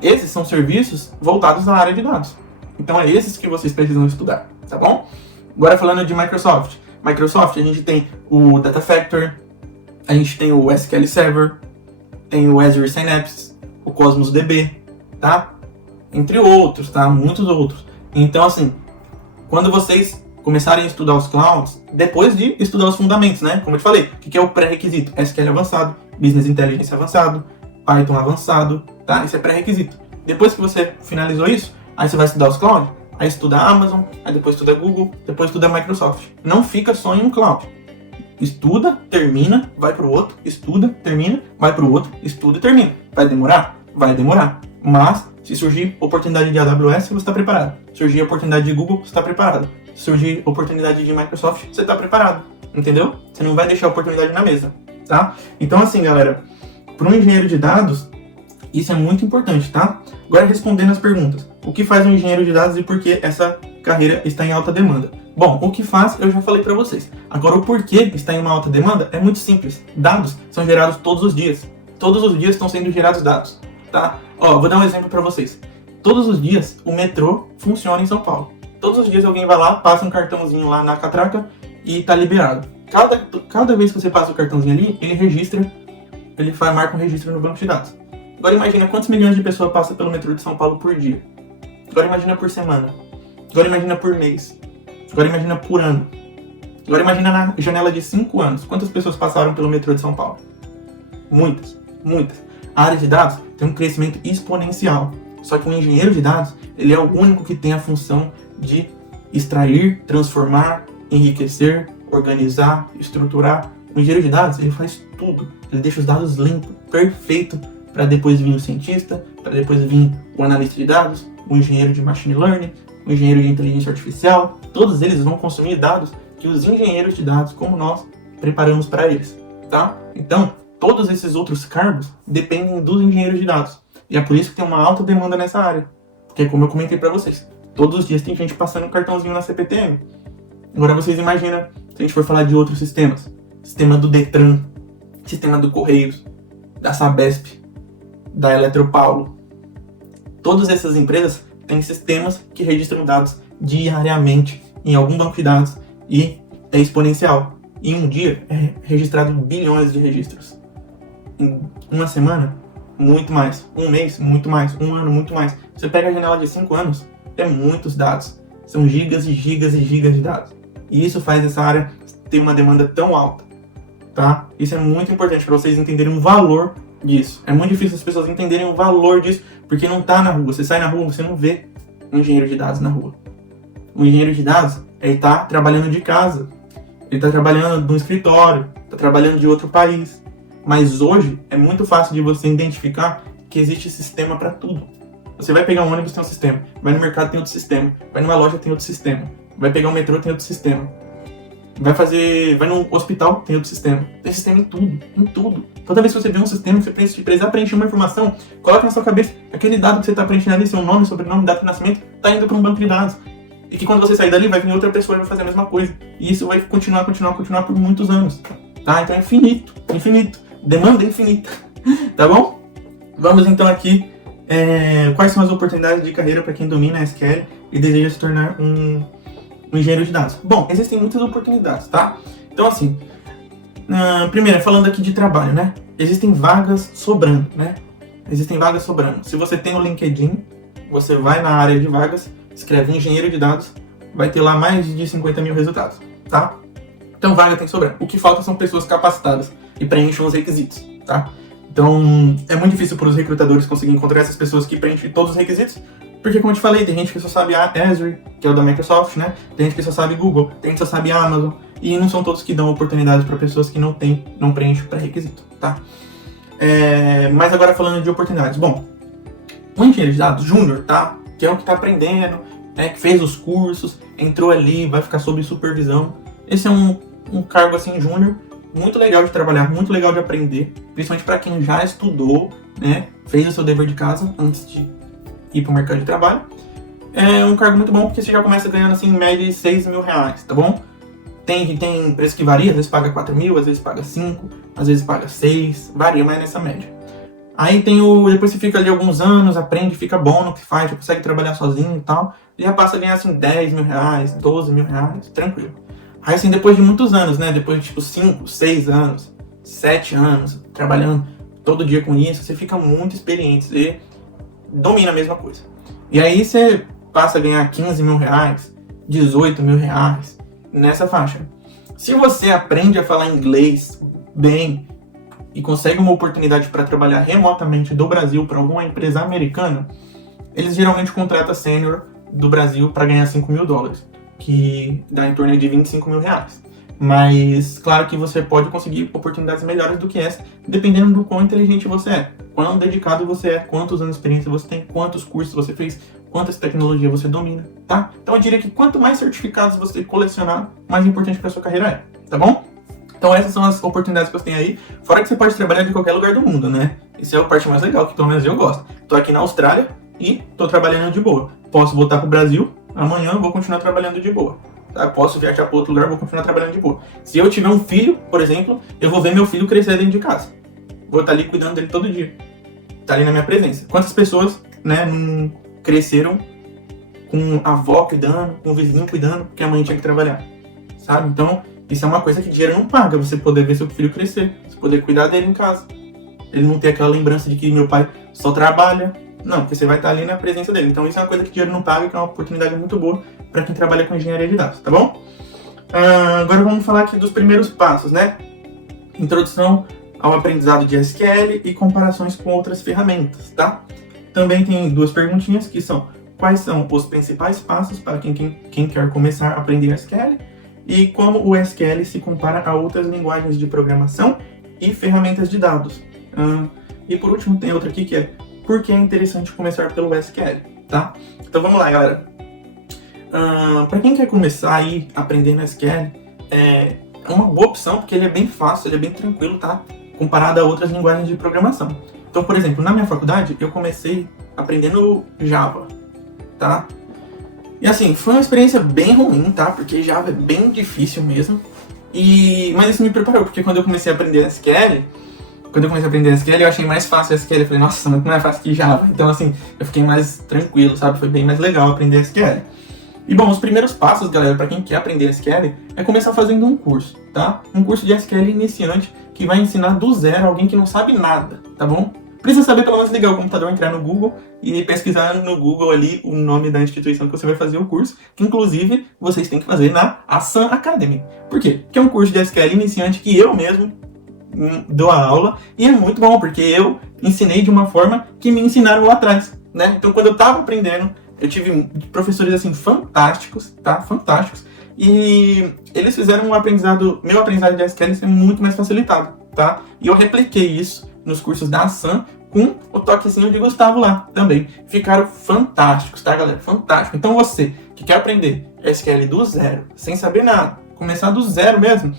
Esses são serviços voltados à área de dados. Então é esses que vocês precisam estudar, tá bom? Agora falando de Microsoft. Microsoft, a gente tem o Data Factory, a gente tem o SQL Server, tem o Azure Synapse, o Cosmos DB, tá? Entre outros, tá? Muitos outros. Então, assim, quando vocês começarem a estudar os clouds, depois de estudar os fundamentos, né? Como eu te falei, o que é o pré-requisito? SQL avançado, Business Intelligence avançado, Python avançado, tá? Esse é pré-requisito. Depois que você finalizou isso, aí você vai estudar os clouds, aí estuda a Amazon, aí depois estuda a Google, depois estuda a Microsoft. Não fica só em um cloud. Estuda, termina, vai pro outro, estuda, termina, vai pro outro, estuda e termina. Vai demorar? Vai demorar. Mas, se surgir oportunidade de AWS, você está preparado. Se surgir oportunidade de Google, você está preparado. Se surgir oportunidade de Microsoft, você está preparado. Entendeu? Você não vai deixar a oportunidade na mesa, tá? Então, assim, galera, para um engenheiro de dados, isso é muito importante, tá? Agora, respondendo as perguntas. O que faz um engenheiro de dados e por que essa carreira está em alta demanda? Bom, o que faz eu já falei para vocês. Agora, o porquê está em uma alta demanda é muito simples. Dados são gerados todos os dias. Todos os dias estão sendo gerados dados, tá? Ó, vou dar um exemplo para vocês. Todos os dias o metrô funciona em São Paulo. Todos os dias alguém vai lá, passa um cartãozinho lá na catraca e tá liberado. Cada vez que você passa o cartãozinho ali, ele registra, marca um registro no banco de dados. Agora imagina quantos milhões de pessoas passam pelo metrô de São Paulo por dia. Agora imagina por semana. Agora imagina por mês. Agora imagina por ano. Agora imagina na janela de 5 anos. Quantas pessoas passaram pelo metrô de São Paulo? Muitas, muitas. A área de dados tem um crescimento exponencial. Só que um engenheiro de dados, ele é o único que tem a função de extrair, transformar, enriquecer, organizar, estruturar. O engenheiro de dados, ele faz tudo. Ele deixa os dados limpos, perfeito, para depois vir o cientista, para depois vir o analista de dados, o engenheiro de machine learning, o engenheiro de inteligência artificial. Todos eles vão consumir dados que os engenheiros de dados, como nós, preparamos para eles, tá? Então, todos esses outros cargos dependem dos engenheiros de dados. E é por isso que tem uma alta demanda nessa área. Porque, como eu comentei para vocês, todos os dias tem gente passando um cartãozinho na CPTM. Agora vocês imaginam, se a gente for falar de outros sistemas. Sistema do Detran, sistema do Correios, da Sabesp, da Eletropaulo. Todas essas empresas têm sistemas que registram dados diariamente em algum banco de dados e é exponencial. Em um dia é registrado bilhões de registros. Em uma semana, muito mais. Um mês, muito mais. Um ano, muito mais. Você pega a janela de 5 anos, é muitos dados. São gigas e gigas e gigas de dados. E isso faz essa área ter uma demanda tão alta, tá? Isso é muito importante para vocês entenderem o valor disso. É muito difícil as pessoas entenderem o valor disso, porque não tá na rua. Você sai na rua, você não vê um engenheiro de dados na rua. O engenheiro de dados, ele tá trabalhando de casa. Ele tá trabalhando no escritório, tá trabalhando de outro país. Mas hoje é muito fácil de você identificar que existe sistema para tudo. Você vai pegar um ônibus, tem um sistema. Vai no mercado, tem outro sistema. Vai numa loja, tem outro sistema. Vai pegar um metrô, tem outro sistema. Vai no hospital, tem outro sistema. Tem sistema em tudo, em tudo. Toda vez que você vê um sistema que você precisar preencher uma informação, coloca na sua cabeça aquele dado que você está preenchendo ali, seu nome, sobrenome, data de nascimento, está indo para um banco de dados. E que quando você sair dali, vai vir outra pessoa e vai fazer a mesma coisa. E isso vai continuar por muitos anos. Tá? Então é infinito, infinito. Demanda infinita. Tá bom? Vamos então aqui Quais são as oportunidades de carreira para quem domina SQL e deseja se tornar um engenheiro de dados? Bom, existem muitas oportunidades, tá? Então, assim, primeiro, falando aqui de trabalho, né? Existem vagas sobrando, né? Existem vagas sobrando. Se você tem o LinkedIn, você vai na área de vagas, escreve engenheiro de dados, vai ter lá mais de 50 mil resultados, tá? Então, vaga tem sobrando. O que falta são pessoas capacitadas e preenchem os requisitos, tá? Então, é muito difícil para os recrutadores conseguirem encontrar essas pessoas que preenchem todos os requisitos, porque, como eu te falei, tem gente que só sabe Azure, que é o da Microsoft, né? Tem gente que só sabe Google, tem gente que só sabe Amazon, e não são todos que dão oportunidades para pessoas que não preenchem pré-requisito, tá? Mas agora falando de oportunidades. Bom, um engenheiro de dados júnior, tá? Que é o que está aprendendo, né? Que fez os cursos, entrou ali, vai ficar sob supervisão. Esse é um cargo assim júnior, muito legal de trabalhar, muito legal de aprender, principalmente para quem já estudou, né? Fez o seu dever de casa antes de ir para o mercado de trabalho. É um cargo muito bom porque você já começa ganhando assim em média de 6 mil reais, tá bom? Tem preço que varia, às vezes paga 4 mil, às vezes paga 5, às vezes paga 6, varia, mas nessa média. Aí depois você fica ali alguns anos, aprende, fica bom no que faz, já consegue trabalhar sozinho e tal, e já passa a ganhar assim 10 mil reais, 12 mil reais, tranquilo. Aí assim, depois de muitos anos, né, depois de tipo 5, 6 anos, 7 anos, trabalhando todo dia com isso, você fica muito experiente, você domina a mesma coisa. E aí você passa a ganhar 15 mil reais, 18 mil reais, nessa faixa. Se você aprende a falar inglês bem e consegue uma oportunidade para trabalhar remotamente do Brasil para alguma empresa americana, eles geralmente contratam sênior do Brasil para ganhar 5 mil dólares, que dá em torno de 25 mil reais. Mas claro que você pode conseguir oportunidades melhores do que essa, dependendo do quão inteligente você é, quão dedicado você é, quantos anos de experiência você tem, quantos cursos você fez, quantas tecnologias você domina, tá? Então eu diria que quanto mais certificados você colecionar, mais importante para sua carreira é, tá bom? Então essas são as oportunidades que você tem aí, fora que você pode trabalhar de qualquer lugar do mundo, né? Isso é a parte mais legal, que pelo menos eu gosto. Tô aqui na Austrália e tô trabalhando de boa. Posso voltar pro Brasil, amanhã eu vou continuar trabalhando de boa. Tá? Posso viajar para outro lugar, vou continuar trabalhando de boa. Se eu tiver um filho, por exemplo, eu vou ver meu filho crescer dentro de casa. Vou estar ali cuidando dele todo dia. Tá ali na minha presença. Quantas pessoas, né, não cresceram com a avó cuidando, com o vizinho cuidando, porque a mãe tinha que trabalhar, sabe? Então, isso é uma coisa que dinheiro não paga, você poder ver seu filho crescer, você poder cuidar dele em casa. Ele não ter aquela lembrança de que meu pai só trabalha. Não, porque você vai estar ali na presença dele. Então isso é uma coisa que dinheiro não paga, que é uma oportunidade muito boa para quem trabalha com engenharia de dados, tá bom? Agora vamos falar aqui dos primeiros passos, né? Introdução ao aprendizado de SQL e comparações com outras ferramentas, tá? Também tem duas perguntinhas que são: quais são os principais passos para quem quer começar a aprender SQL? E como o SQL se compara a outras linguagens de programação e ferramentas de dados? E por último tem outra aqui que é: por que é interessante começar pelo SQL, tá? Então vamos lá, galera. Para quem quer começar aí aprendendo SQL, é uma boa opção, porque ele é bem fácil, ele é bem tranquilo, tá? Comparado a outras linguagens de programação. Então, por exemplo, na minha faculdade, eu comecei aprendendo Java, tá? E assim, foi uma experiência bem ruim, tá? Porque Java é bem difícil mesmo. Mas isso me preparou, porque quando eu comecei a aprender SQL, eu achei mais fácil SQL. Eu falei, nossa, muito mais fácil que Java. Então, assim, eu fiquei mais tranquilo, sabe? Foi bem mais legal aprender SQL. E, bom, os primeiros passos, galera, para quem quer aprender SQL, é começar fazendo um curso, tá? Um curso de SQL iniciante que vai ensinar do zero alguém que não sabe nada, tá bom? Precisa saber pelo menos ligar o computador, entrar no Google e pesquisar no Google ali o nome da instituição que você vai fazer o curso, que inclusive vocês têm que fazer na Sun Academy. Por quê? Porque é um curso de SQL iniciante que eu mesmo dou a aula, e é muito bom, porque eu ensinei de uma forma que me ensinaram lá atrás, né? Então, quando eu tava aprendendo, eu tive professores, assim, fantásticos, tá? Fantásticos. E eles fizeram meu aprendizado de SQL ser muito mais facilitado, tá? E eu repliquei isso nos cursos da Sun com o toquezinho de Gustavo lá também. Ficaram fantásticos, tá, galera? Fantástico. Então, você que quer aprender SQL do zero, sem saber nada, começar do zero mesmo,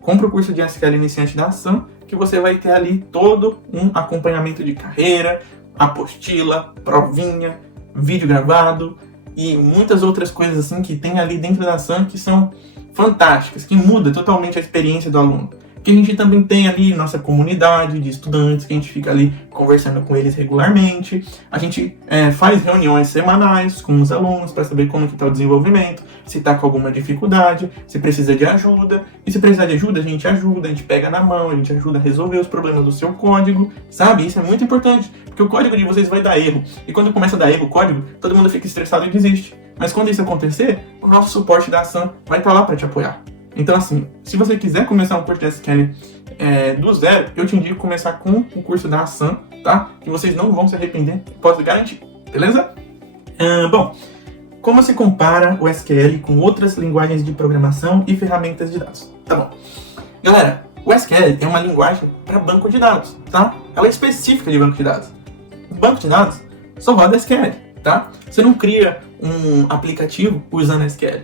compra o curso de SQL iniciante da Sun, que você vai ter ali todo um acompanhamento de carreira, apostila, provinha, vídeo gravado e muitas outras coisas assim que tem ali dentro da Sun que são fantásticas, que muda totalmente a experiência do aluno. que a gente também tem ali nossa comunidade de estudantes, que a gente fica ali conversando com eles regularmente. A gente faz reuniões semanais com os alunos para saber como que está o desenvolvimento, se está com alguma dificuldade, se precisa de ajuda. E se precisar de ajuda, a gente pega na mão, a gente ajuda a resolver os problemas do seu código, sabe? Isso é muito importante, porque o código de vocês vai dar erro. E quando começa a dar erro o código, todo mundo fica estressado e desiste. Mas quando isso acontecer, o nosso suporte da Sun vai estar lá para te apoiar. Então, assim, se você quiser começar um curso de SQL do zero, eu te indico começar com o curso da Sun, tá? Que vocês não vão se arrepender, posso garantir, beleza? Bom, como se compara o SQL com outras linguagens de programação e ferramentas de dados? Tá bom. Galera, o SQL é uma linguagem para banco de dados, tá? Ela é específica de banco de dados. O banco de dados só roda SQL, tá? Você não cria um aplicativo usando SQL.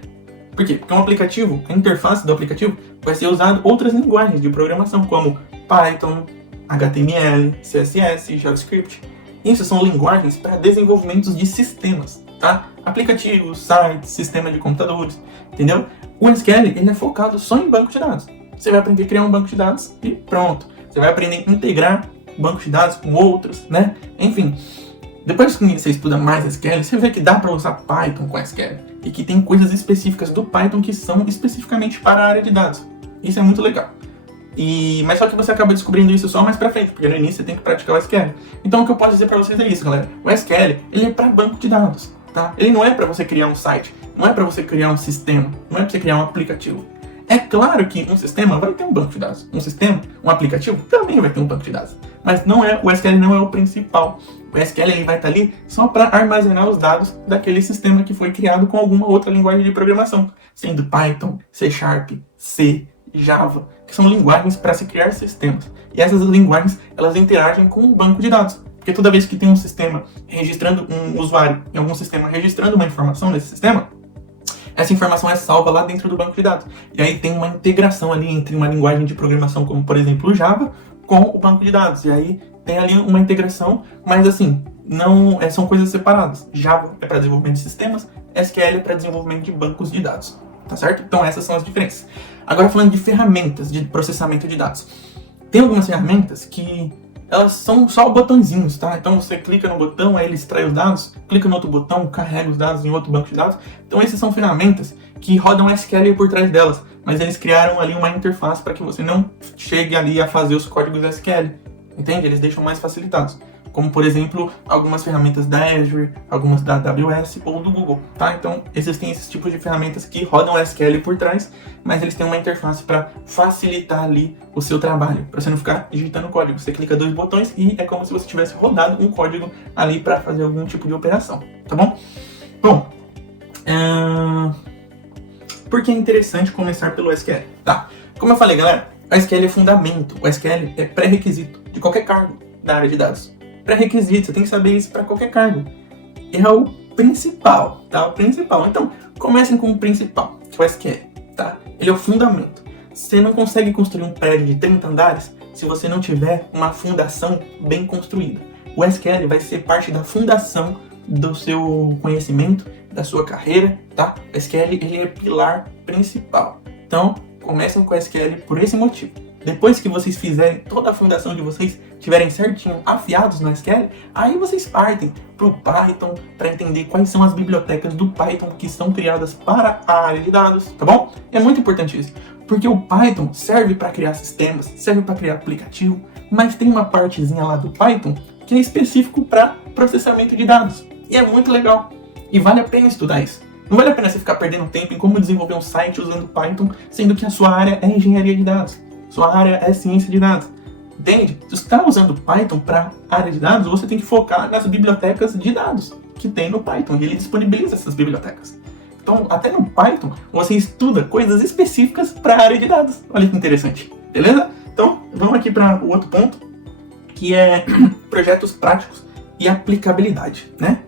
Por quê? Porque um aplicativo, a interface do aplicativo vai ser usado outras linguagens de programação, como Python, HTML, CSS, JavaScript. Isso são linguagens para desenvolvimentos de sistemas, tá? Aplicativos, sites, sistema de computadores, entendeu? O SQL, ele é focado só em banco de dados. Você vai aprender a criar um banco de dados e pronto. Você vai aprender a integrar banco de dados com outros, né? Enfim, depois que você estuda mais SQL, você vê que dá para usar Python com SQL e que tem coisas específicas do Python que são especificamente para a área de dados. Isso é muito legal. Mas só que você acaba descobrindo isso só mais pra frente, porque no início você tem que praticar o SQL. Então o que eu posso dizer pra vocês é isso, galera. O SQL, ele é pra banco de dados, tá? Ele não é pra você criar um site, não é pra você criar um sistema, não é pra você criar um aplicativo. É claro que um sistema vai ter um banco de dados. Um sistema, um aplicativo, também vai ter um banco de dados. Mas o SQL não é o principal. O SQL ele vai estar ali só para armazenar os dados daquele sistema que foi criado com alguma outra linguagem de programação, sendo Python, C#, C, Java, que são linguagens para se criar sistemas. E essas linguagens, elas interagem com o banco de dados. Porque toda vez que tem um sistema registrando um usuário em algum sistema registrando uma informação nesse sistema, essa informação é salva lá dentro do banco de dados. E aí tem uma integração ali entre uma linguagem de programação como, por exemplo, o Java, com o banco de dados. E aí tem ali uma integração, mas assim, não são coisas separadas. Java é para desenvolvimento de sistemas, SQL é para desenvolvimento de bancos de dados. Tá certo? Então essas são as diferenças. Agora falando de ferramentas de processamento de dados. Tem algumas ferramentas que elas são só botõezinhos, tá? Então você clica no botão, aí ele extrai os dados, clica no outro botão, carrega os dados em outro banco de dados. Então essas são ferramentas que rodam SQL por trás delas, mas eles criaram ali uma interface para que você não chegue ali a fazer os códigos SQL, entende? Eles deixam mais facilitados, como por exemplo, algumas ferramentas da Azure, algumas da AWS ou do Google, tá? Então existem esses tipos de ferramentas que rodam SQL por trás, mas eles têm uma interface para facilitar ali o seu trabalho, para você não ficar digitando código. Você clica 2 botões e é como se você tivesse rodado um código ali para fazer algum tipo de operação, tá bom? Bom, por que é interessante começar pelo SQL? Tá, como eu falei, galera, o SQL é fundamento, o SQL é pré-requisito de qualquer cargo da área de dados. Pré-requisito, você tem que saber isso para qualquer cargo. É o principal, tá? O principal. Então, comecem com o principal, que é o SQL, tá? Ele é o fundamento. Você não consegue construir um prédio de 30 andares se você não tiver uma fundação bem construída. O SQL vai ser parte da fundação do seu conhecimento, da sua carreira, tá? O SQL, ele é pilar principal. Então, comecem com o SQL por esse motivo. Depois que vocês fizerem toda a fundação de vocês, tiverem certinho afiados no SQL, aí vocês partem para o Python para entender quais são as bibliotecas do Python que são criadas para a área de dados, tá bom? É muito importante isso, porque o Python serve para criar sistemas, serve para criar aplicativo, mas tem uma partezinha lá do Python que é específico para processamento de dados. E é muito legal. E vale a pena estudar isso. Não vale a pena você ficar perdendo tempo em como desenvolver um site usando Python, sendo que a sua área é engenharia de dados. Sua área é ciência de dados. Entende? Se você está usando Python para área de dados, você tem que focar nas bibliotecas de dados que tem no Python. E ele disponibiliza essas bibliotecas. Então, até no Python, você estuda coisas específicas para a área de dados. Olha que interessante. Beleza? Então, vamos aqui para o outro ponto, que é projetos práticos e aplicabilidade, né?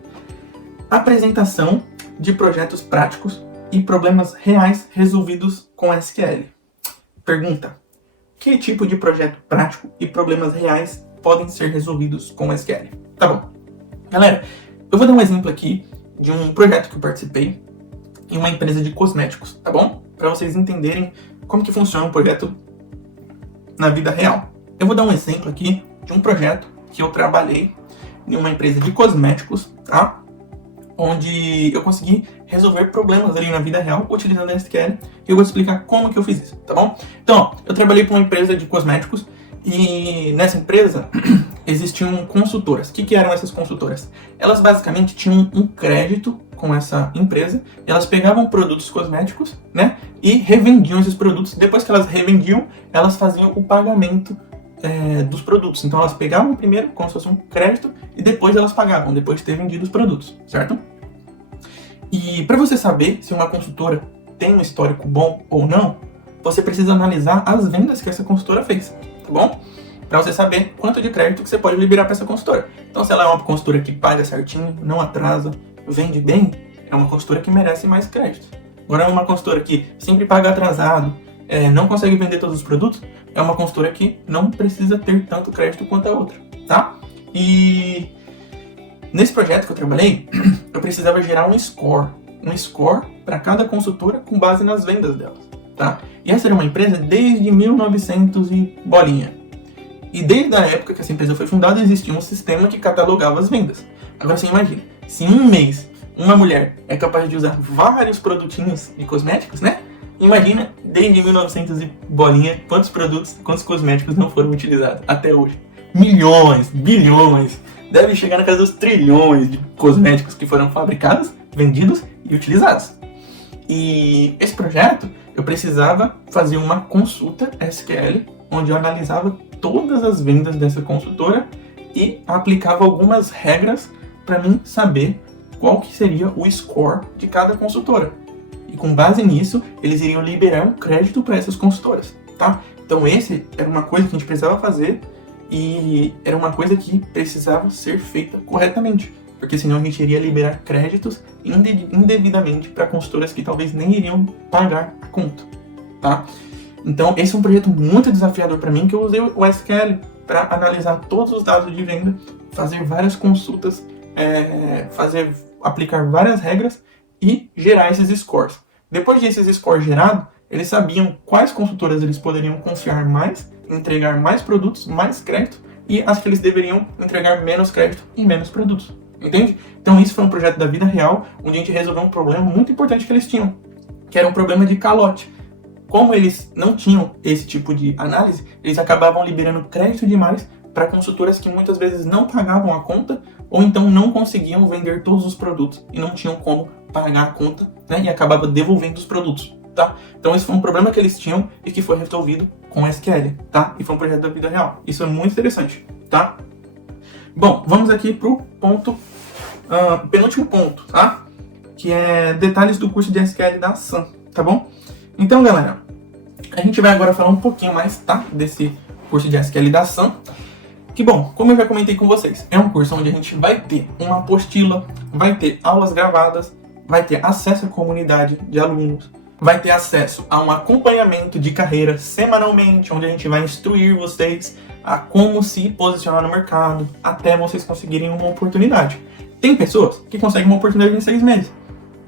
Apresentação de projetos práticos e problemas reais resolvidos com SQL. Pergunta: que tipo de projeto prático e problemas reais podem ser resolvidos com SQL? Tá bom. Galera, eu vou dar um exemplo aqui de um projeto que eu participei em uma empresa de cosméticos, tá bom? Para vocês entenderem como que funciona um projeto na vida real. Eu vou dar um exemplo aqui de um projeto que eu trabalhei em uma empresa de cosméticos, tá? Onde eu consegui resolver problemas ali na vida real utilizando a SQL, e eu vou explicar como que eu fiz isso, tá bom? Então, ó, eu trabalhei para uma empresa de cosméticos e nessa empresa existiam consultoras. O que eram essas consultoras? Elas basicamente tinham um crédito com essa empresa, elas pegavam produtos cosméticos, né, e revendiam esses produtos. Depois que elas revendiam, elas faziam o pagamento dos produtos. Então elas pegavam primeiro como se fosse um crédito e depois elas pagavam, depois de ter vendido os produtos, certo? E para você saber se uma consultora tem um histórico bom ou não, você precisa analisar as vendas que essa consultora fez, tá bom? Para você saber quanto de crédito que você pode liberar para essa consultora. Então, se ela é uma consultora que paga certinho, não atrasa, vende bem, é uma consultora que merece mais crédito. Agora, é uma consultora que sempre paga atrasado, não consegue vender todos os produtos, é uma consultora que não precisa ter tanto crédito quanto a outra, tá? E nesse projeto que eu trabalhei, eu precisava gerar um score para cada consultora com base nas vendas delas, tá? E essa era uma empresa desde 1900 e bolinha. E desde a época que essa empresa foi fundada, existia um sistema que catalogava as vendas. Agora você imagina, se em um mês uma mulher é capaz de usar vários produtinhos de cosméticos, né? Imagina, desde 1900 e bolinha, quantos produtos, quantos cosméticos não foram utilizados até hoje. Milhões, bilhões, deve chegar na casa dos trilhões de cosméticos que foram fabricados, vendidos e utilizados. E esse projeto, eu precisava fazer uma consulta SQL, onde eu analisava todas as vendas dessa consultora e aplicava algumas regras para mim saber qual que seria o score de cada consultora. E com base nisso, eles iriam liberar um crédito para essas consultoras, tá? Então esse era uma coisa que a gente precisava fazer e era uma coisa que precisava ser feita corretamente, porque senão a gente iria liberar créditos indevidamente para consultoras que talvez nem iriam pagar a conta, tá? Então esse é um projeto muito desafiador para mim, que eu usei o SQL para analisar todos os dados de venda, fazer várias consultas, aplicar várias regras e gerar esses scores. Depois desses scores gerados, eles sabiam quais consultoras eles poderiam confiar mais, entregar mais produtos, mais crédito, e as que eles deveriam entregar menos crédito e menos produtos. Entende? Então isso foi um projeto da vida real, onde a gente resolveu um problema muito importante que eles tinham, que era um problema de calote. Como eles não tinham esse tipo de análise, eles acabavam liberando crédito demais para consultoras que muitas vezes não pagavam a conta, ou então não conseguiam vender todos os produtos e não tinham como pagar a conta, né, e acabava devolvendo os produtos, tá? Então esse foi um problema que eles tinham e que foi resolvido com SQL, tá? E foi um projeto da vida real. Isso é muito interessante, tá? Bom, vamos aqui pro penúltimo ponto, tá? Que é detalhes do curso de SQL da Sun, tá bom? Então, galera, a gente vai agora falar um pouquinho mais, tá? Desse curso de SQL da Sun. Que bom, como eu já comentei com vocês, é um curso onde a gente vai ter uma apostila, vai ter aulas gravadas, vai ter acesso à comunidade de alunos, vai ter acesso a um acompanhamento de carreira semanalmente, onde a gente vai instruir vocês a como se posicionar no mercado, até vocês conseguirem uma oportunidade. Tem pessoas que conseguem uma oportunidade em 6 meses.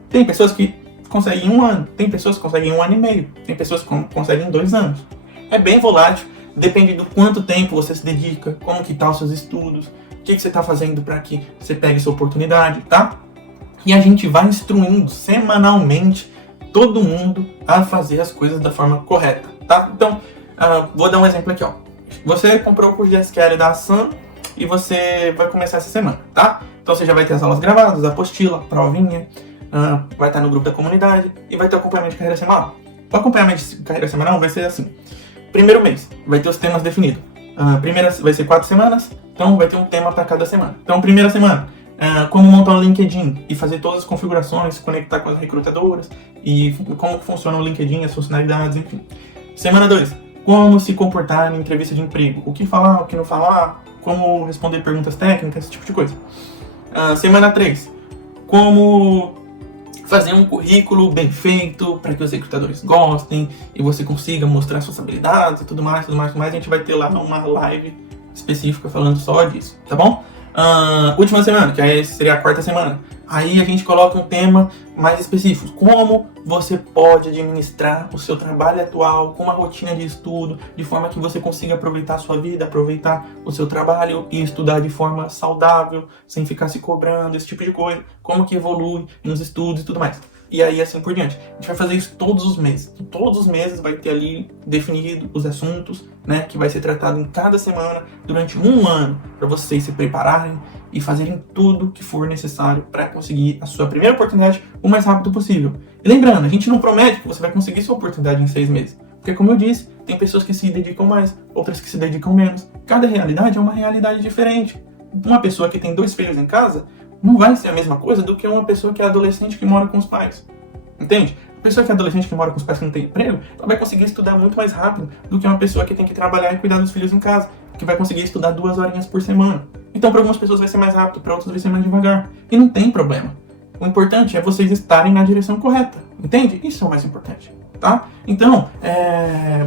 Tem pessoas que conseguem em 1 ano. Tem pessoas que conseguem em 1 ano e meio. Tem pessoas que conseguem em 2 anos. É bem volátil. Depende do quanto tempo você se dedica, como que tá os seus estudos, o que você está fazendo para que você pegue essa oportunidade, tá? E a gente vai instruindo semanalmente todo mundo a fazer as coisas da forma correta, tá? Então, vou dar um exemplo aqui, ó. Você comprou o curso de SQL da Sun e você vai começar essa semana, tá? Então você já vai ter as aulas gravadas, a apostila, provinha, vai estar no grupo da comunidade e vai ter o acompanhamento de carreira semanal. O acompanhamento de carreira semanal vai ser assim. Primeiro mês, vai ter os temas definidos. Primeira vai ser 4 semanas, então vai ter um tema para cada semana. Então, primeira semana, como montar um LinkedIn e fazer todas as configurações, se conectar com as recrutadoras e como funciona o LinkedIn, as funcionalidades, enfim. Semana 2, como se comportar em entrevista de emprego, o que falar, o que não falar, como responder perguntas técnicas, esse tipo de coisa. Semana 3, como fazer um currículo bem feito para que os recrutadores gostem e você consiga mostrar suas habilidades e tudo mais. A gente vai ter lá uma live específica falando só disso, tá bom? Última semana, que aí seria a 4ª semana. Aí a gente coloca um tema mais específico. Como você pode administrar o seu trabalho atual com uma rotina de estudo, de forma que você consiga aproveitar a sua vida, aproveitar o seu trabalho e estudar de forma saudável, sem ficar se cobrando, esse tipo de coisa, como que evolui nos estudos e tudo mais. E aí, assim por diante. A gente vai fazer isso todos os meses. E todos os meses vai ter ali definido os assuntos, né, que vai ser tratado em cada semana durante um ano, para vocês se prepararem e fazerem tudo que for necessário para conseguir a sua primeira oportunidade o mais rápido possível. E lembrando, a gente não promete que você vai conseguir sua oportunidade em 6 meses. Porque, como eu disse, tem pessoas que se dedicam mais, outras que se dedicam menos. Cada realidade é uma realidade diferente. Uma pessoa que tem 2 filhos em casa não vai ser a mesma coisa do que uma pessoa que é adolescente que mora com os pais. Entende? A pessoa que é adolescente que mora com os pais que não tem emprego, ela vai conseguir estudar muito mais rápido do que uma pessoa que tem que trabalhar e cuidar dos filhos em casa, que vai conseguir estudar 2 horinhas por semana. Então, para algumas pessoas vai ser mais rápido, para outras vai ser mais devagar. E não tem problema. O importante é vocês estarem na direção correta. Entende? Isso é o mais importante. Tá? Então,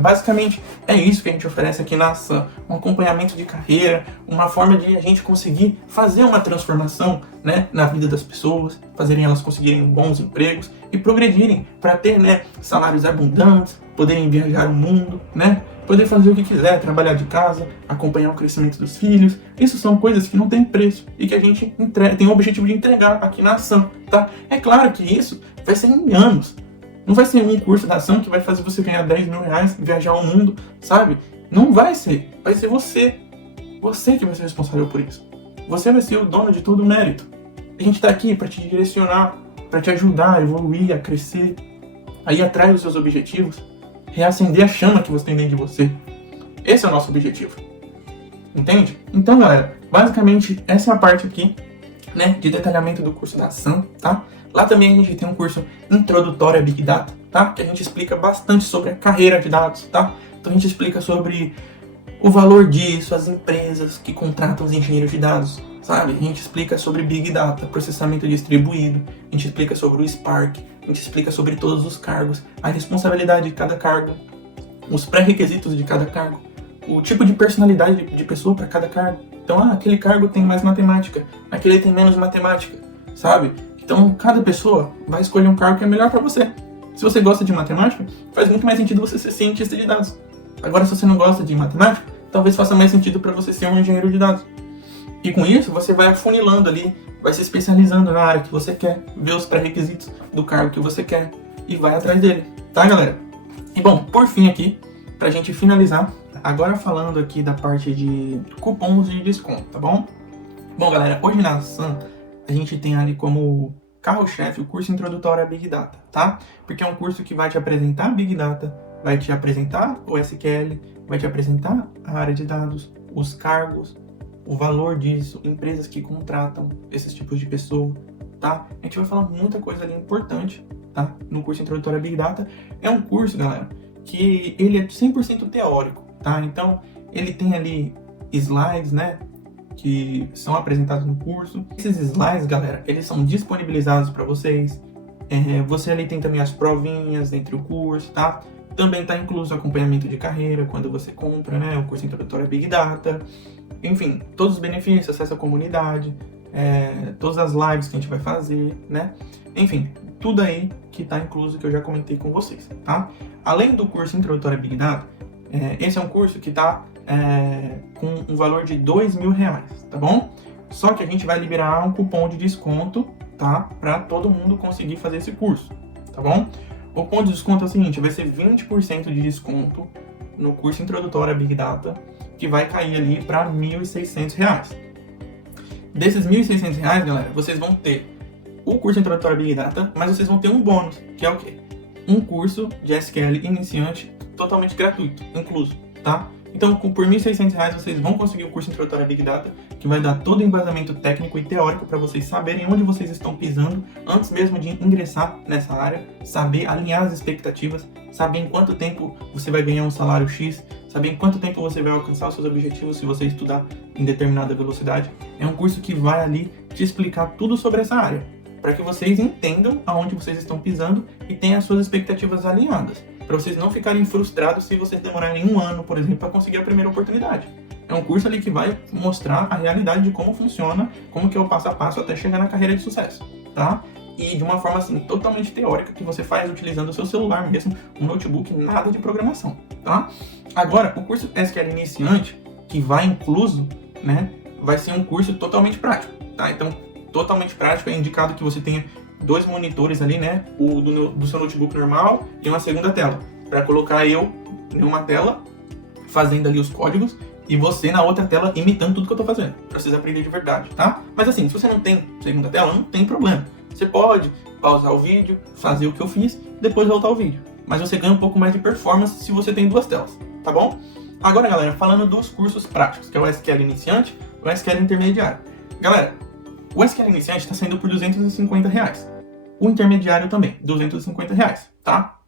basicamente é isso que a gente oferece aqui na Sun, um acompanhamento de carreira, uma forma de a gente conseguir fazer uma transformação, né, na vida das pessoas, fazerem elas conseguirem bons empregos e progredirem para ter, né, salários abundantes, poderem viajar o mundo, né, poder fazer o que quiser, trabalhar de casa, acompanhar o crescimento dos filhos. Isso são coisas que não tem preço e que a gente tem o objetivo de entregar aqui na Sun, tá? É claro que isso vai ser em anos. Não vai ser um curso da Sun que vai fazer você ganhar 10 mil reais e viajar ao mundo, sabe? Não vai ser. Vai ser você. Você que vai ser responsável por isso. Você vai ser o dono de todo o mérito. A gente tá aqui para te direcionar, para te ajudar a evoluir, a crescer, a ir atrás dos seus objetivos, reacender a chama que você tem dentro de você. Esse é o nosso objetivo. Entende? Então, galera, basicamente essa é a parte aqui, né, de detalhamento do curso da Sun, tá? Lá também a gente tem um curso introdutório a Big Data, tá? Que a gente explica bastante sobre a carreira de dados, tá? Então a gente explica sobre o valor disso, as empresas que contratam os engenheiros de dados, sabe? A gente explica sobre Big Data, processamento distribuído, a gente explica sobre o Spark, a gente explica sobre todos os cargos, a responsabilidade de cada cargo, os pré-requisitos de cada cargo, o tipo de personalidade de pessoa para cada cargo. Então, aquele cargo tem mais matemática, aquele tem menos matemática, sabe? Então, cada pessoa vai escolher um cargo que é melhor para você. Se você gosta de matemática, faz muito mais sentido você ser cientista de dados. Agora, se você não gosta de matemática, talvez faça mais sentido para você ser um engenheiro de dados. E com isso, você vai afunilando ali, vai se especializando na área que você quer, ver os pré-requisitos do cargo que você quer e vai atrás dele, tá, galera? E bom, por fim aqui, pra gente finalizar, agora falando aqui da parte de cupons de desconto, tá bom? Bom, galera, hoje na Sun, a gente tem ali como carro-chefe o curso introdutório a Big Data, tá? Porque é um curso que vai te apresentar Big Data, vai te apresentar o SQL, vai te apresentar a área de dados, os cargos, o valor disso, empresas que contratam esses tipos de pessoa, tá? A gente vai falar muita coisa ali importante, tá? No curso introdutório a Big Data. É um curso, galera, que ele é 100% teórico, tá? Então, ele tem ali slides, né, que são apresentados no curso. Esses slides, galera, eles são disponibilizados para vocês. Você ali tem também as provinhas entre o curso, tá? Também está incluso o acompanhamento de carreira quando você compra, né, o curso introdutório a Big Data. Enfim, todos os benefícios, acesso à comunidade, todas as lives que a gente vai fazer, né? Enfim, tudo aí que está incluso, que eu já comentei com vocês, tá? Além do curso introdutório a Big Data, esse é um curso que está com um valor de 2 mil reais, tá bom? Só que a gente vai liberar um cupom de desconto, tá? Para todo mundo conseguir fazer esse curso, tá bom? O cupom de desconto é o seguinte, vai ser 20% de desconto no curso introdutório a Big Data, que vai cair ali para R$ 1.600. Desses R$ 1.600, galera, vocês vão ter o curso introdutório a Big Data, mas vocês vão ter um bônus, que é o quê? Um curso de SQL iniciante totalmente gratuito, incluso, tá? Então, por R$ 1.600, vocês vão conseguir o curso introdutório a Big Data, que vai dar todo o embasamento técnico e teórico para vocês saberem onde vocês estão pisando antes mesmo de ingressar nessa área, saber alinhar as expectativas, saber em quanto tempo você vai ganhar um salário X, saber em quanto tempo você vai alcançar os seus objetivos se você estudar em determinada velocidade. É um curso que vai ali te explicar tudo sobre essa área, para que vocês entendam aonde vocês estão pisando e tenham as suas expectativas alinhadas, para vocês não ficarem frustrados se vocês demorarem 1 ano, por exemplo, para conseguir a primeira oportunidade. É um curso ali que vai mostrar a realidade de como funciona, como que é o passo a passo até chegar na carreira de sucesso, tá? e de uma forma assim totalmente teórica que você faz utilizando o seu celular mesmo, um notebook, nada de programação, tá? Agora, o curso SQL Iniciante, que vai incluso, né, vai ser um curso totalmente prático, tá? Então, totalmente prático, é indicado que você tenha 2 monitores ali, né, o do seu notebook normal e uma segunda tela, para colocar eu em uma tela fazendo ali os códigos e você na outra tela imitando tudo que eu tô fazendo, pra vocês aprenderem de verdade, tá? Mas assim, se você não tem segunda tela, não tem problema. Você pode pausar o vídeo, fazer o que eu fiz, depois voltar o vídeo. Mas você ganha um pouco mais de performance se você tem 2 telas, tá bom? Agora, galera, falando dos cursos práticos, que é o SQL Iniciante e o SQL Intermediário. Galera, o SQL Iniciante está saindo por R$250. O Intermediário também, R$250, tá?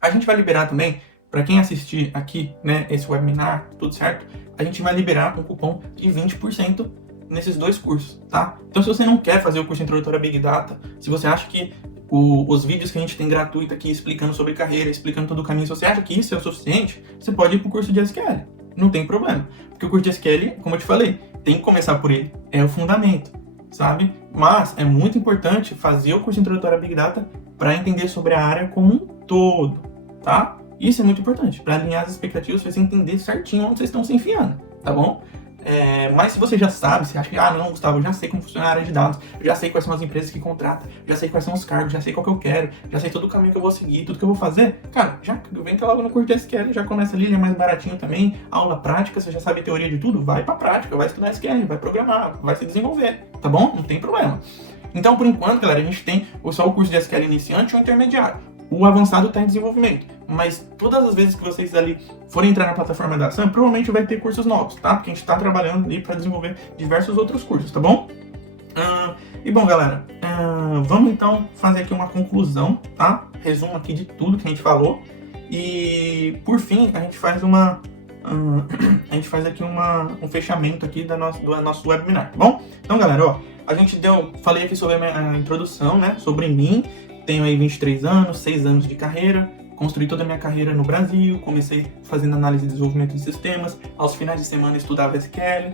A gente vai liberar também, para quem assistir aqui, né, esse webinar, tudo certo, a gente vai liberar um cupom de 20% nesses 2 cursos, tá? Então, se você não quer fazer o curso Introdutório a Big Data, se você acha que os vídeos que a gente tem gratuito aqui explicando sobre carreira, explicando todo o caminho, se você acha que isso é o suficiente, você pode ir pro curso de SQL, não tem problema. Porque o curso de SQL, como eu te falei, tem que começar por ele, é o fundamento, sabe? Mas é muito importante fazer o curso Introdutório a Big Data para entender sobre a área como um todo, tá? Isso é muito importante, para alinhar as expectativas, para você entender certinho onde vocês estão se enfiando, tá bom? Mas se você já sabe, você acha que, não, Gustavo, eu já sei como funciona a área de dados, eu já sei quais são as empresas que contratam, já sei quais são os cargos, já sei qual que eu quero, já sei todo o caminho que eu vou seguir, tudo que eu vou fazer, cara, já vem logo no curso de SQL, já começa ali, ele é mais baratinho também, aula prática, você já sabe a teoria de tudo, vai pra prática, vai estudar SQL, vai programar, vai se desenvolver, tá bom? Não tem problema. Então, por enquanto, galera, a gente tem só o curso de SQL Iniciante e o Intermediário. O avançado está em desenvolvimento, mas todas as vezes que vocês ali forem entrar na plataforma da Sun, provavelmente vai ter cursos novos, tá? Porque a gente está trabalhando ali para desenvolver diversos outros cursos, tá bom? E bom, galera, vamos então fazer aqui uma conclusão, tá? Resumo aqui de tudo que a gente falou. E por fim, a gente faz aqui um fechamento aqui do nosso webinar, tá bom? Então, galera, ó, falei aqui sobre a introdução, né? Sobre mim. Tenho aí 23 anos, 6 anos de carreira, construí toda a minha carreira no Brasil, comecei fazendo análise e desenvolvimento de sistemas, aos finais de semana estudava SQL,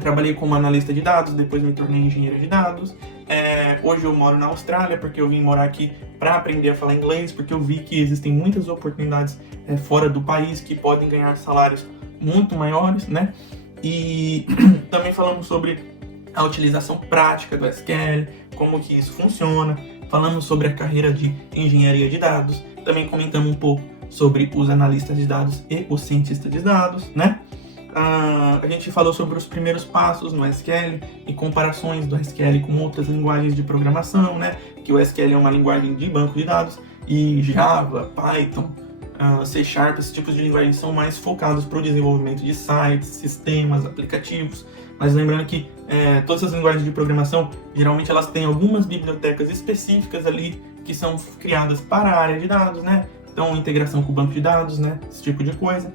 trabalhei como analista de dados, depois me tornei engenheiro de dados. Hoje eu moro na Austrália, porque eu vim morar aqui para aprender a falar inglês, porque eu vi que existem muitas oportunidades fora do país que podem ganhar salários muito maiores, né? E também falamos sobre a utilização prática do SQL, como que isso funciona. Falamos sobre a carreira de engenharia de dados, também comentamos um pouco sobre os analistas de dados e os cientistas de dados, né? A gente falou sobre os primeiros passos no SQL e comparações do SQL com outras linguagens de programação, né? Que o SQL é uma linguagem de banco de dados e Java, Python, C#, esses tipos de linguagens são mais focados para o desenvolvimento de sites, sistemas, aplicativos. Mas lembrando que todas essas linguagens de programação, geralmente elas têm algumas bibliotecas específicas ali que são criadas para a área de dados, né? Então, integração com o banco de dados, né? Esse tipo de coisa.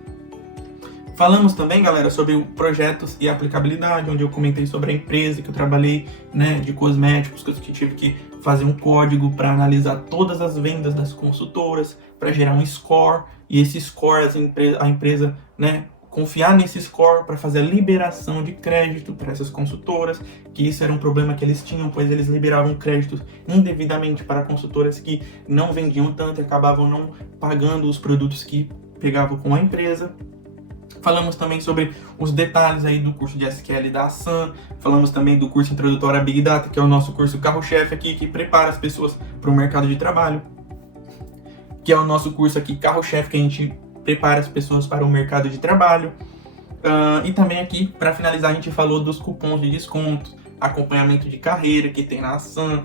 Falamos também, galera, sobre projetos e aplicabilidade, onde eu comentei sobre a empresa que eu trabalhei, né? De cosméticos, que eu tive que fazer um código para analisar todas as vendas das consultoras, para gerar um score, e esse score a empresa, né? Confiar nesse score para fazer a liberação de crédito para essas consultoras, que isso era um problema que eles tinham, pois eles liberavam créditos indevidamente para consultoras que não vendiam tanto e acabavam não pagando os produtos que pegavam com a empresa. Falamos também sobre os detalhes aí do curso de SQL da Sun, falamos também do curso Introdutório a Big Data, que é o nosso curso carro-chefe aqui, que prepara as pessoas para o mercado de trabalho, que é o nosso curso aqui carro-chefe, que a gente prepara as pessoas para o mercado de trabalho. E também aqui, para finalizar, a gente falou dos cupons de desconto, acompanhamento de carreira que tem na Sun,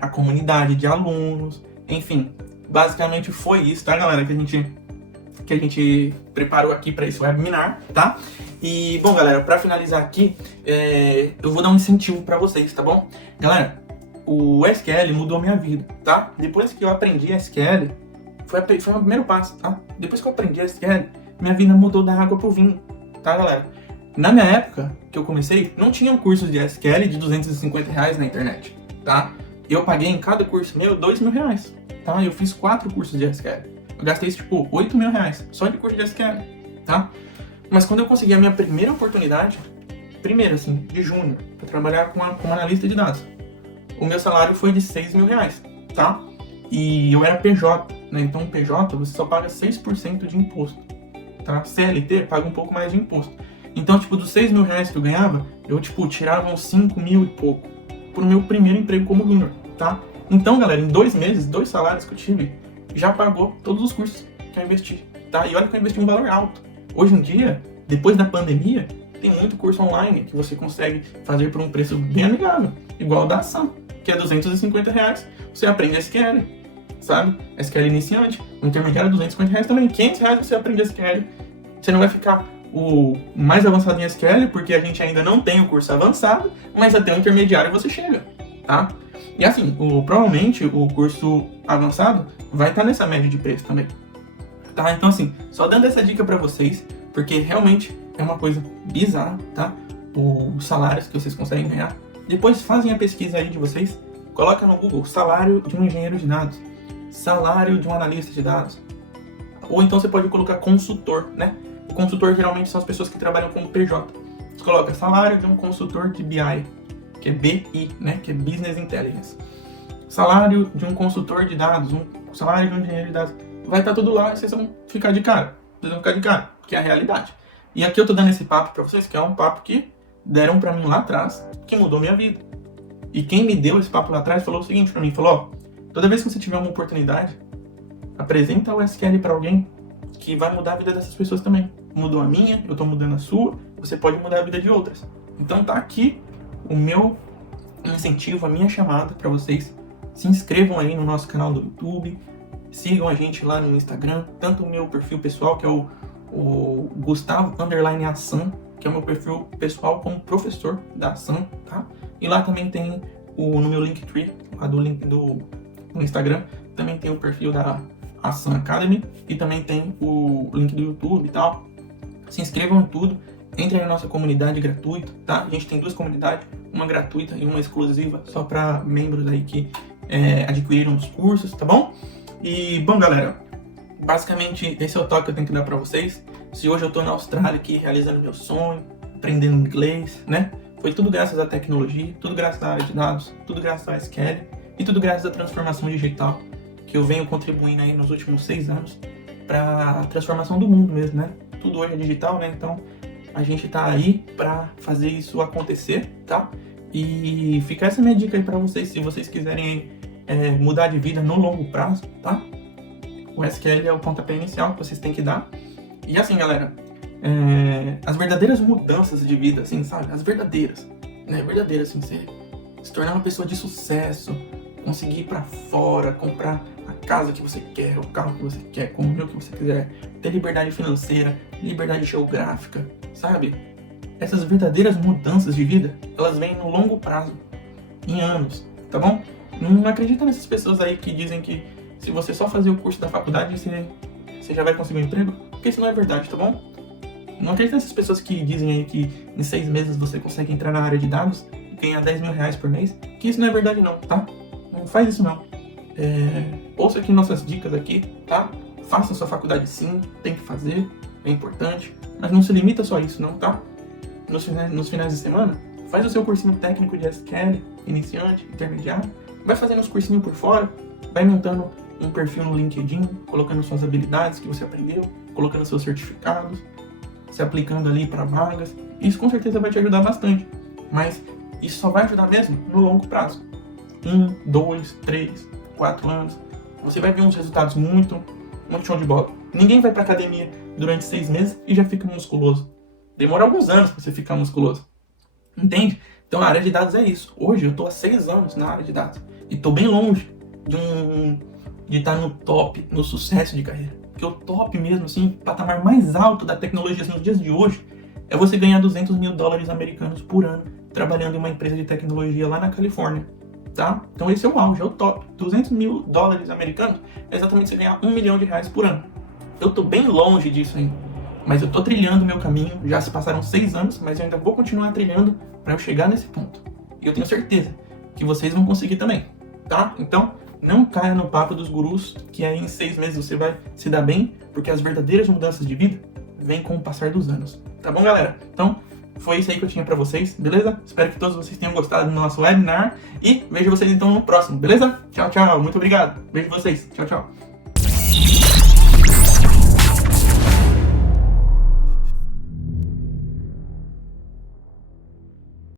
a comunidade de alunos, enfim. Basicamente foi isso, tá, galera, que a gente preparou aqui para esse webinar, tá? E, bom, galera, para finalizar aqui, eu vou dar um incentivo para vocês, tá bom? Galera, o SQL mudou minha vida, tá? Depois que eu aprendi SQL, foi o primeiro passo, tá? Depois que eu aprendi SQL, minha vida mudou da água pro vinho, tá, galera? Na minha época, que eu comecei, não tinham cursos de SQL de R$250 na internet, tá? Eu paguei em cada curso meu R$2.000, tá? Eu fiz 4 cursos de SQL. Eu gastei, tipo, R$8.000 só de curso de SQL, tá? Mas quando eu consegui a minha primeira oportunidade, assim, de júnior, pra trabalhar como analista de dados, o meu salário foi de 6 mil reais, tá? E eu era PJ, né? Então PJ você só paga 6% de imposto, tá? CLT paga um pouco mais de imposto. Então, tipo, dos 6 mil reais que eu ganhava, eu, tipo, tirava uns 5 mil e pouco pro meu primeiro emprego como júnior, tá? Então, galera, em 2 meses, 2 salários que eu tive, já pagou todos os cursos que eu investi, tá? E olha que eu investi um valor alto. Hoje em dia, depois da pandemia, tem muito curso online que você consegue fazer por um preço bem amigável, igual o da Ação, que é 250 reais, você aprende SQL, sabe? SQL iniciante, o intermediário é 250 reais também, 500 reais você aprende SQL. Você não vai ficar o mais avançado em SQL, porque a gente ainda não tem o curso avançado, mas até o intermediário você chega, tá? E assim, provavelmente o curso avançado vai estar nessa média de preço também, tá? Então assim, só dando essa dica pra vocês, porque realmente é uma coisa bizarra, tá? Os salários que vocês conseguem ganhar. Depois fazem a pesquisa aí de vocês, coloca no Google salário de um engenheiro de dados, salário de um analista de dados, ou então você pode colocar consultor, né? O consultor geralmente são as pessoas que trabalham como PJ. Você coloca salário de um consultor de BI, que é BI, né? Que é Business Intelligence. Salário de um consultor de dados, salário de um engenheiro de dados. Vai estar tudo lá e vocês vão ficar de cara. Vocês vão ficar de cara, que é a realidade. E aqui eu tô dando esse papo pra vocês, que é um papo que deram pra mim lá atrás, que mudou minha vida. E quem me deu esse papo lá atrás falou o seguinte pra mim, falou, ó, toda vez que você tiver uma oportunidade, apresenta o SQL pra alguém que vai mudar a vida dessas pessoas também. Mudou a minha, eu tô mudando a sua, você pode mudar a vida de outras. Então tá aqui o meu incentivo, a minha chamada pra vocês. Se inscrevam aí no nosso canal do YouTube, sigam a gente lá no Instagram, tanto o meu perfil pessoal, que é o Gustavo_Assan, que é o meu perfil pessoal como professor da Assan, tá? E lá também tem no meu Linktree, lá do link do Instagram, também tem o perfil da Assan Academy e também tem o link do YouTube e tal. Se inscrevam em tudo, entrem na nossa comunidade gratuita, tá? A gente tem 2 comunidades, uma gratuita e uma exclusiva, só para membros aí que adquiriram os cursos, tá bom? E, bom, galera, basicamente esse é o toque que eu tenho que dar para vocês. Se hoje eu tô na Austrália aqui realizando meu sonho, aprendendo inglês, né? Foi tudo graças à tecnologia, tudo graças à área de dados, tudo graças ao SQL e tudo graças à transformação digital que eu venho contribuindo aí nos últimos 6 anos para a transformação do mundo mesmo, né? Tudo hoje é digital, né? Então a gente tá aí para fazer isso acontecer, tá? E fica essa minha dica aí para vocês, se vocês quiserem mudar de vida no longo prazo, tá? O SQL é o pontapé inicial que vocês têm que dar. E assim, galera, as verdadeiras mudanças de vida, assim, sabe? As verdadeiras, né? Verdadeiras, assim, você se tornar uma pessoa de sucesso, conseguir ir pra fora, comprar a casa que você quer, o carro que você quer, comer o que você quiser, ter liberdade financeira, liberdade geográfica, sabe? Essas verdadeiras mudanças de vida, elas vêm no longo prazo, em anos, tá bom? Não acredita nessas pessoas aí que dizem que se você só fazer o curso da faculdade, você já vai conseguir um emprego, porque isso não é verdade, tá bom? Não acredita nessas pessoas que dizem aí que em 6 meses você consegue entrar na área de dados e ganhar 10 mil reais por mês, que isso não é verdade não, tá? Não faz isso não. Ouça aqui nossas dicas aqui, tá? Faça sua faculdade sim, tem que fazer, é importante, mas não se limita só a isso não, tá? Nos finais de semana, faz o seu cursinho técnico de SQL, iniciante, intermediário, vai fazendo os cursinhos por fora, vai montando um perfil no LinkedIn, colocando suas habilidades que você aprendeu, colocando seus certificados, se aplicando ali para vagas. Isso com certeza vai te ajudar bastante, mas isso só vai ajudar mesmo no longo prazo. 1, 2, 3, 4 anos, você vai ver uns resultados muito show de bola. Ninguém vai pra academia durante 6 meses e já fica musculoso. Demora alguns anos pra você ficar musculoso. Entende? Então a área de dados é isso. Hoje eu tô há 6 anos na área de dados e tô bem longe de estar no top, no sucesso de carreira. Porque o top mesmo, assim, o patamar mais alto da tecnologia nos dias de hoje é você ganhar 200 mil dólares americanos por ano trabalhando em uma empresa de tecnologia lá na Califórnia. Tá? Então esse é o auge, é o top. 200 mil dólares americanos é exatamente você ganhar 1 milhão de reais por ano. Eu tô bem longe disso ainda, mas eu tô trilhando o meu caminho, já se passaram 6 anos, mas eu ainda vou continuar trilhando para eu chegar nesse ponto. E eu tenho certeza que vocês vão conseguir também, tá? Então, não caia no papo dos gurus, que aí em 6 meses você vai se dar bem, porque as verdadeiras mudanças de vida vêm com o passar dos anos. Tá bom, galera? Então, foi isso aí que eu tinha pra vocês, beleza? Espero que todos vocês tenham gostado do nosso webinar e vejo vocês então no próximo, beleza? Tchau, tchau, muito obrigado. Vejo vocês. Tchau, tchau.